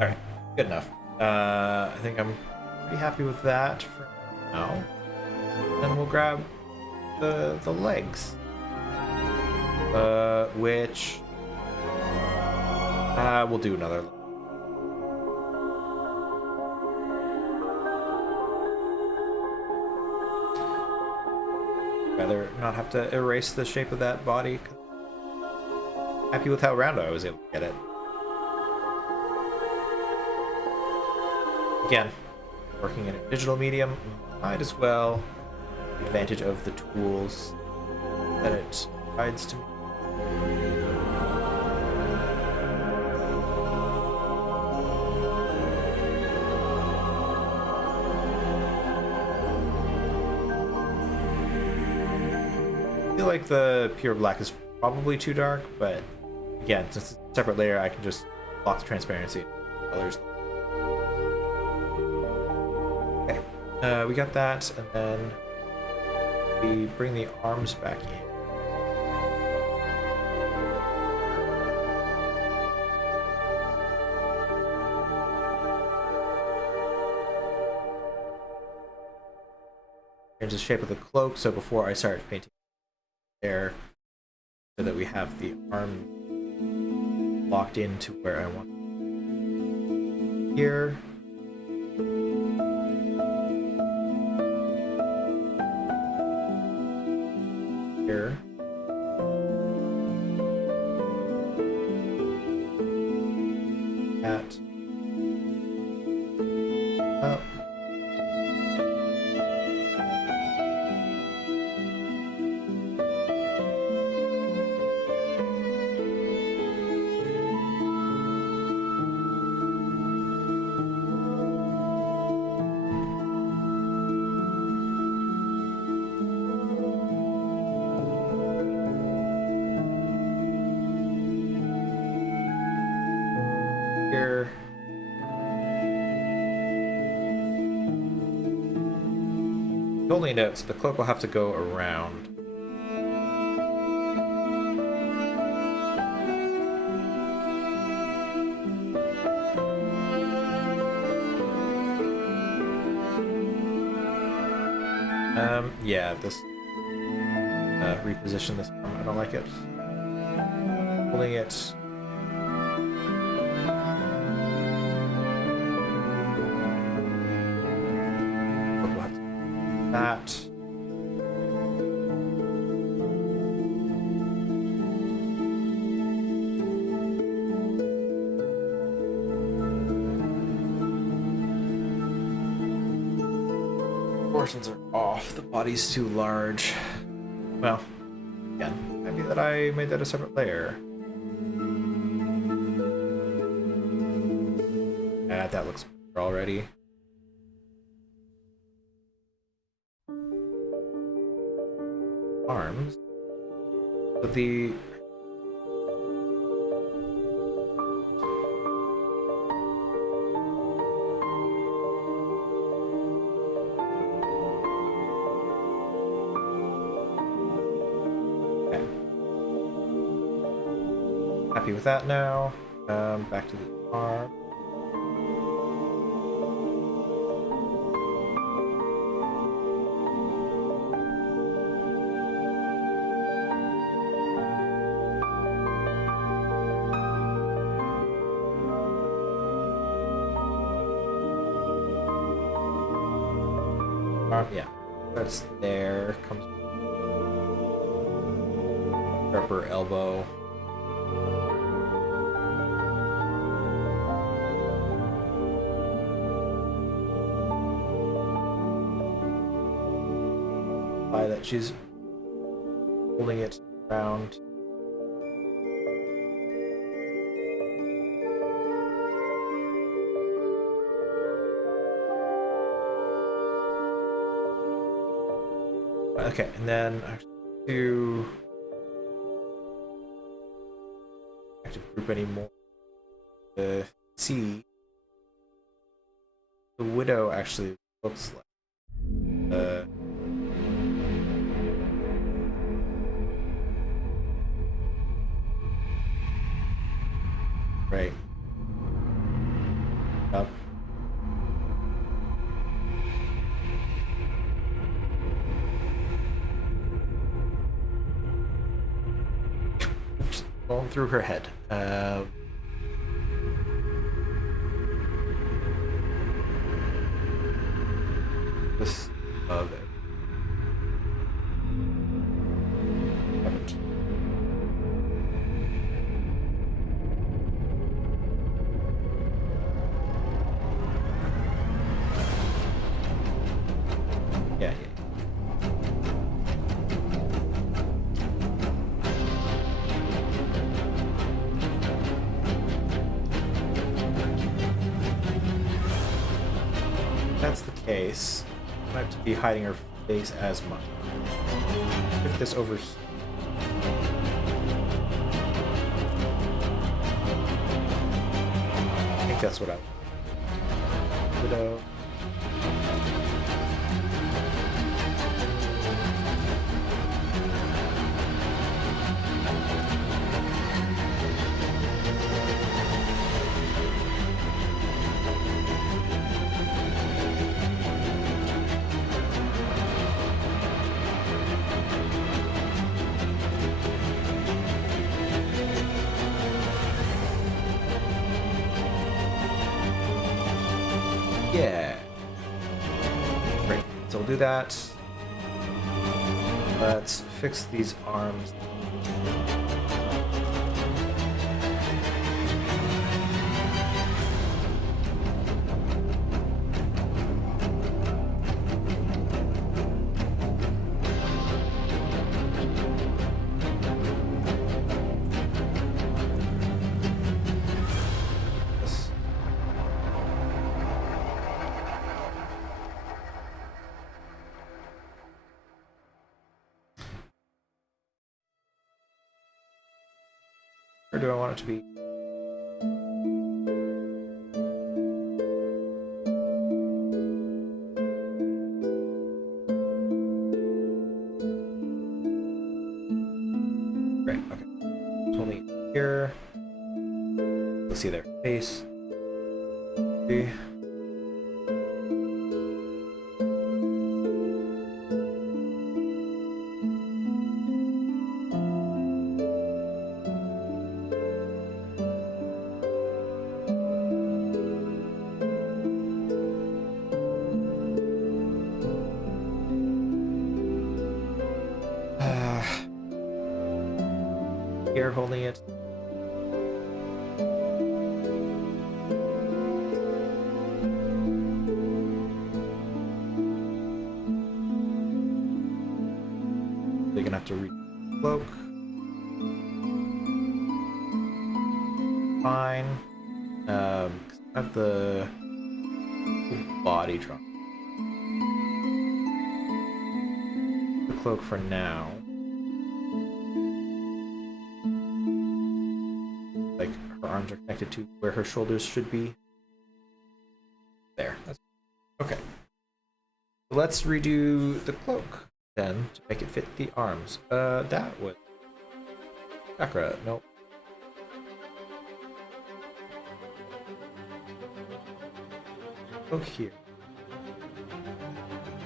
Alright, good enough. I think I'm pretty happy with that for now. Then we'll grab the legs. Which we'll do another. Rather not have to erase the shape of that body. Happy with how round I was able to get it. Again, working in a digital medium, might as well take advantage of the tools that it provides to me. I feel like the pure black is probably too dark, but again, since it's a separate layer, I can just block the transparency colors. We got that, and then we bring the arms back in. Change the shape of the cloak, so before I start painting there, so that we have the arm locked into where I want it. Here. Here. That. Up. Here. Only notes the cloak will have to go around. Yeah, this reposition this arm. I don't like it. Holding it. We'll have to do that. Proportions are off. The body's too large. Well, again, maybe that I made that a separate layer. Yeah, that looks better already. Arms. But the happy with that now. Back to the arm. Yeah, that's there. Comes upper elbow. By that she's holding it around. Okay, and then to active group anymore. See, the widow actually looks like right up. Going through her head. This of it. Yeah, yeah. If that's the case, I might have to be hiding her face as much. Shift this over here. I think that's what I want. Widow. Yeah. Great. So we'll do that. Let's fix these arms. Or do I want it to be? Great, okay. It's only here. Let's see their face. See. Here holding it. They're gonna have to re-cloak. Fine. I have the body drop. The cloak for now. Like her arms are connected to where her shoulders should be. There. That's okay. Let's redo the cloak then to make it fit the arms. That was chakra. Nope. Look here.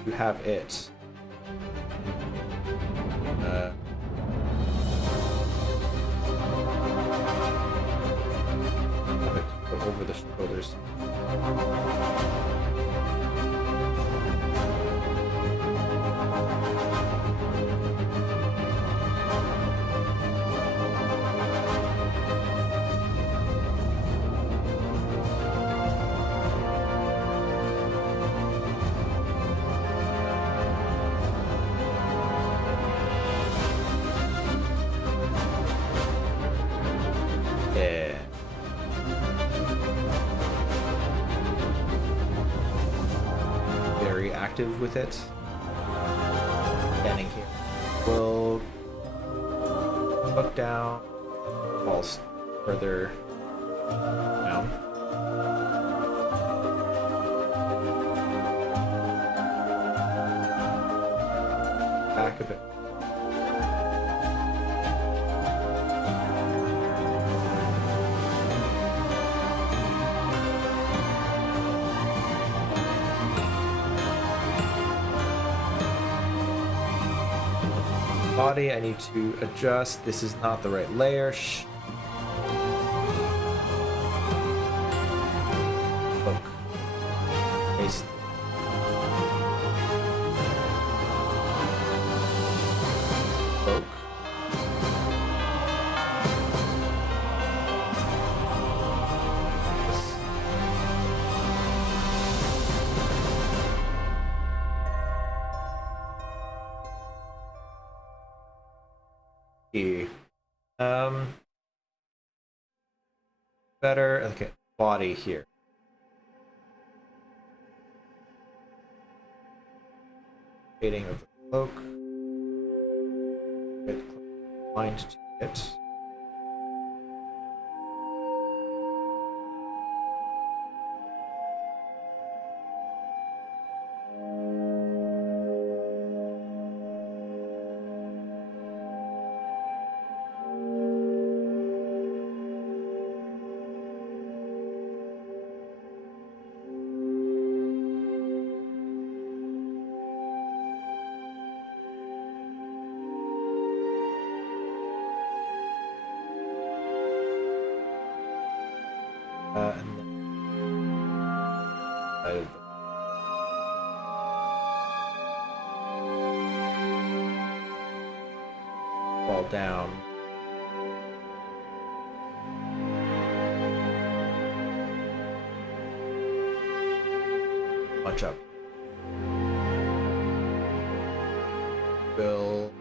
You have it. Have it go over the shoulders. Yeah. Very active with it. Standing here. We'll look down. Falls further down. Back a bit. Body, I need to adjust. This is not the right layer. Look. Paste. Look. Better. Okay, body here. Shading of the cloak. Get aligned to it. And then side of the fall down. Bunch up. Will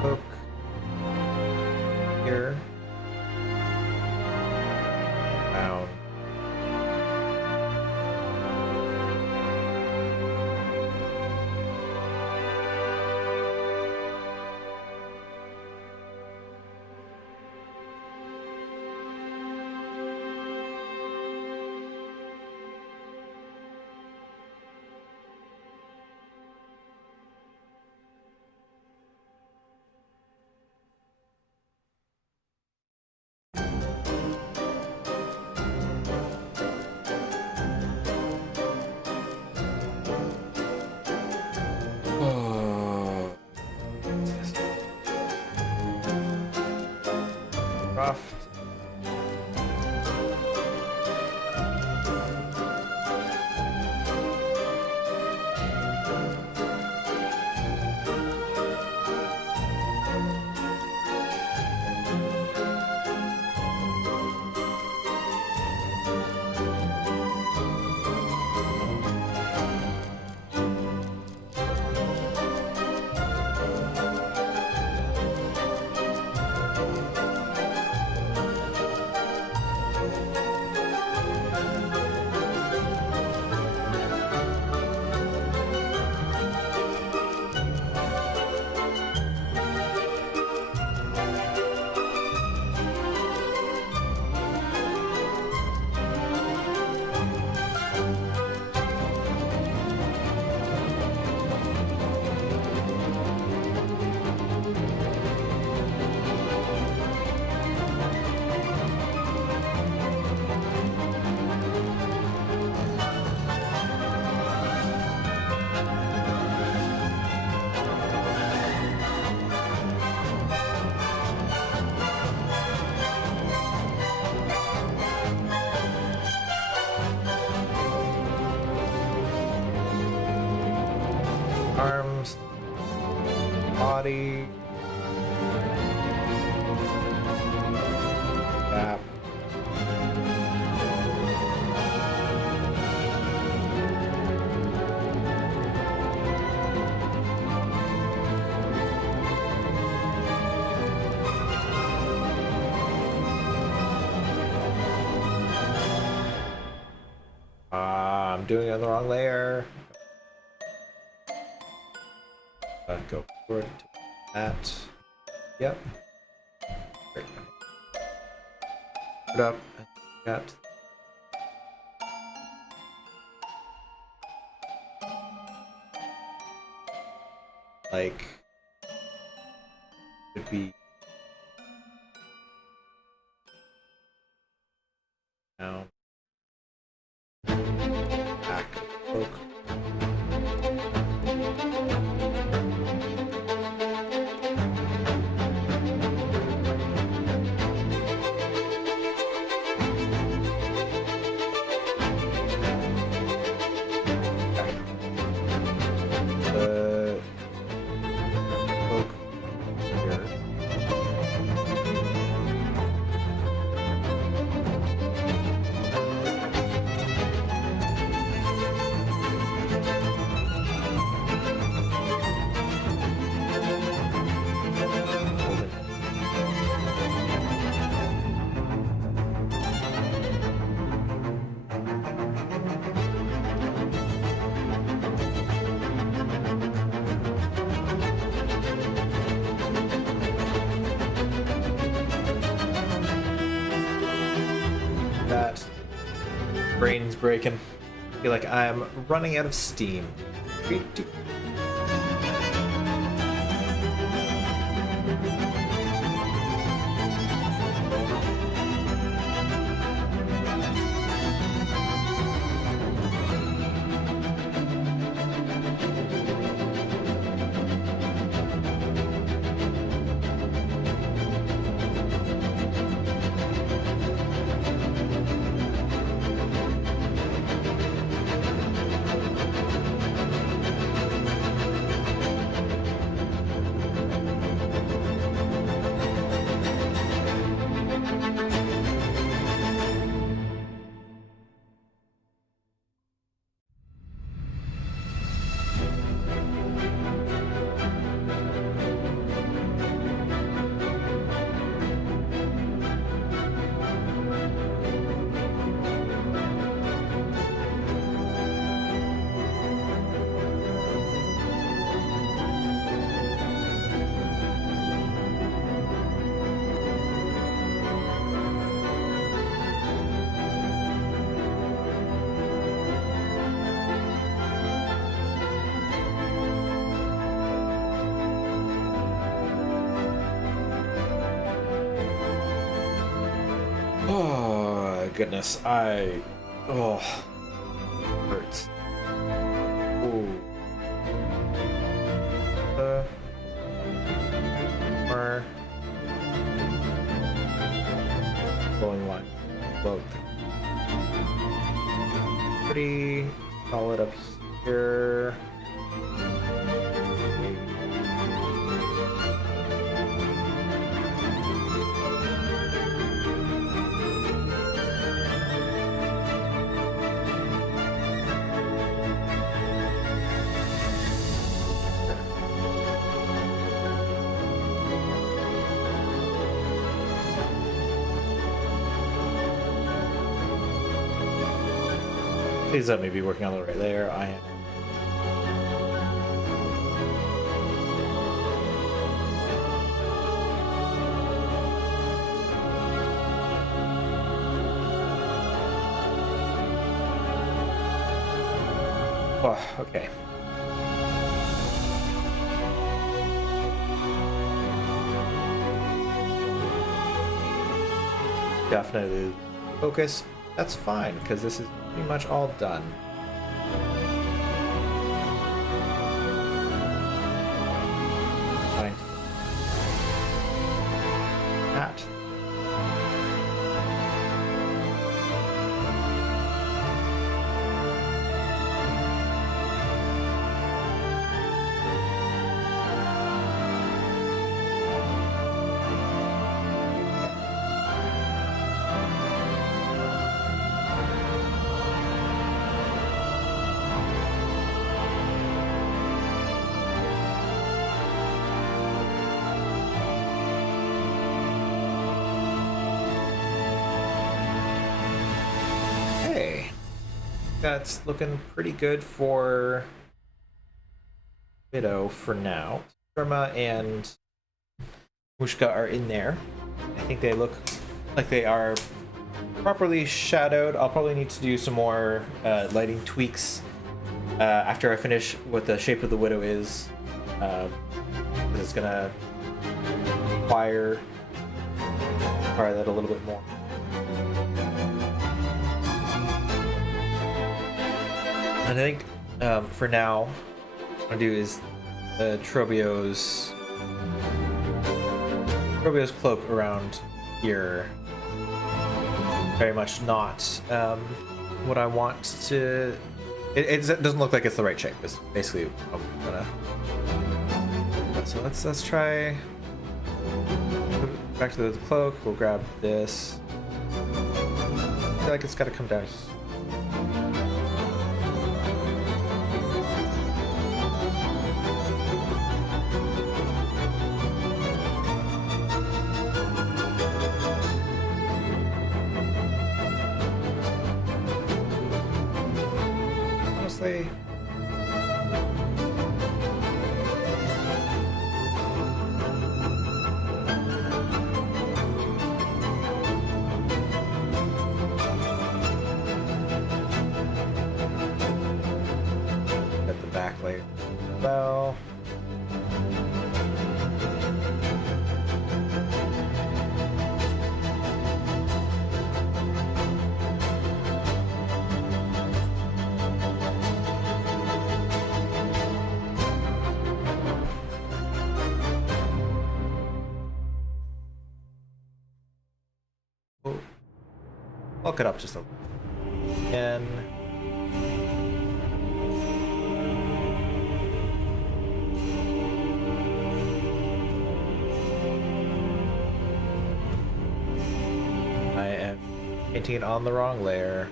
hook here, down, rough. body. Tap. I'm doing it on the wrong layer. Go forward to that. Yep. Great. Put up. Got. Like. Would be. Down. Back. Poke. That brain's breaking. I feel like I'm running out of steam. Oh goodness, hurts. Ooh. More flowing line. Both. Pretty solid up here. Please let me be working on the right layer. I am. Oh, okay. Definitely focus. That's fine, because this is pretty much all done. Fine. That. That's looking pretty good for Widow for now. Sharma and Mooshka are in there. I think they look like they are properly shadowed. I'll probably need to do some more lighting tweaks after I finish what the shape of the Widow is. It's gonna require that a little bit more. And I think for now, what I'm gonna do is Trobio's cloak around here. Very much not what I want to. It doesn't look like it's the right shape. Is basically what I'm gonna. So let's try. Back to the cloak. We'll grab this. I feel like it's got to come down here. Honestly. Well, bulk it up just a little. And painting it on the wrong layer.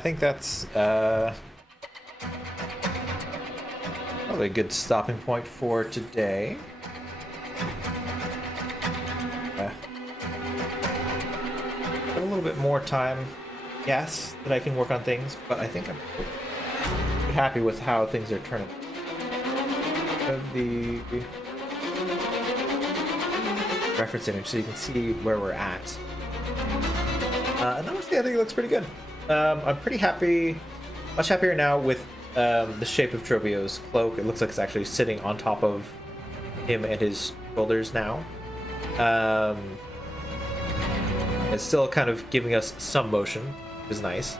I think that's probably a good stopping point for today. Got a little bit more time, yes, that I can work on things, but I think I'm pretty happy with how things are turning. The reference image so you can see where we're at. And honestly, I think it looks pretty good. I'm pretty happy, much happier now with the shape of Trobio's cloak. It looks like it's actually sitting on top of him and his shoulders now. It's still kind of giving us some motion, which is nice.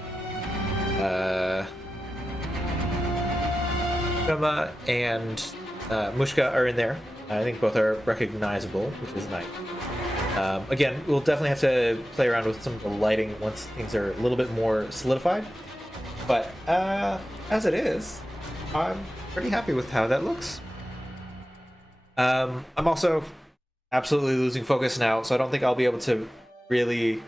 Sharma and Mooshka are in there. I think both are recognizable, which is nice. Again, we'll definitely have to play around with some of the lighting once things are a little bit more solidified. But as it is, I'm pretty happy with how that looks. I'm also absolutely losing focus now, so I don't think I'll be able to really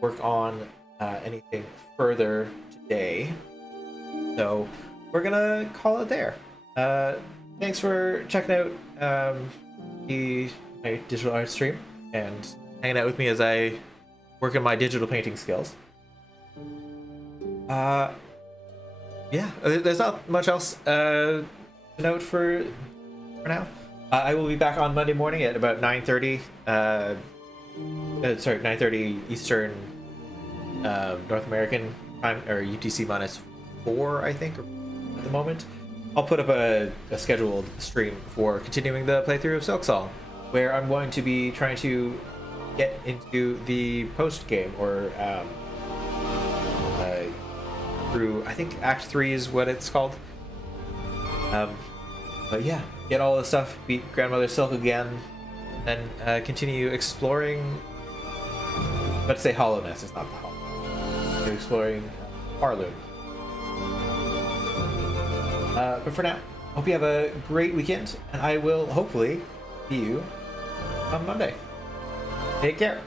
work on anything further today. So we're gonna call it there. Thanks for checking out my digital art stream and hanging out with me as I work on my digital painting skills. Yeah, there's not much else to note for now. I will be back on Monday morning at about 9:30. 9:30 Eastern North American time, or UTC -4, I think, at the moment. I'll put up a scheduled stream for continuing the playthrough of Silksong, where I'm going to be trying to get into the post game, or through, I think Act 3 is what it's called. But yeah, get all the stuff, beat Grandmother Silk again, and continue exploring. Let's say Hollowknight, it's not the Hollow. Exploring Parloon. But for now, hope you have a great weekend, and I will hopefully see you on Monday. Take care.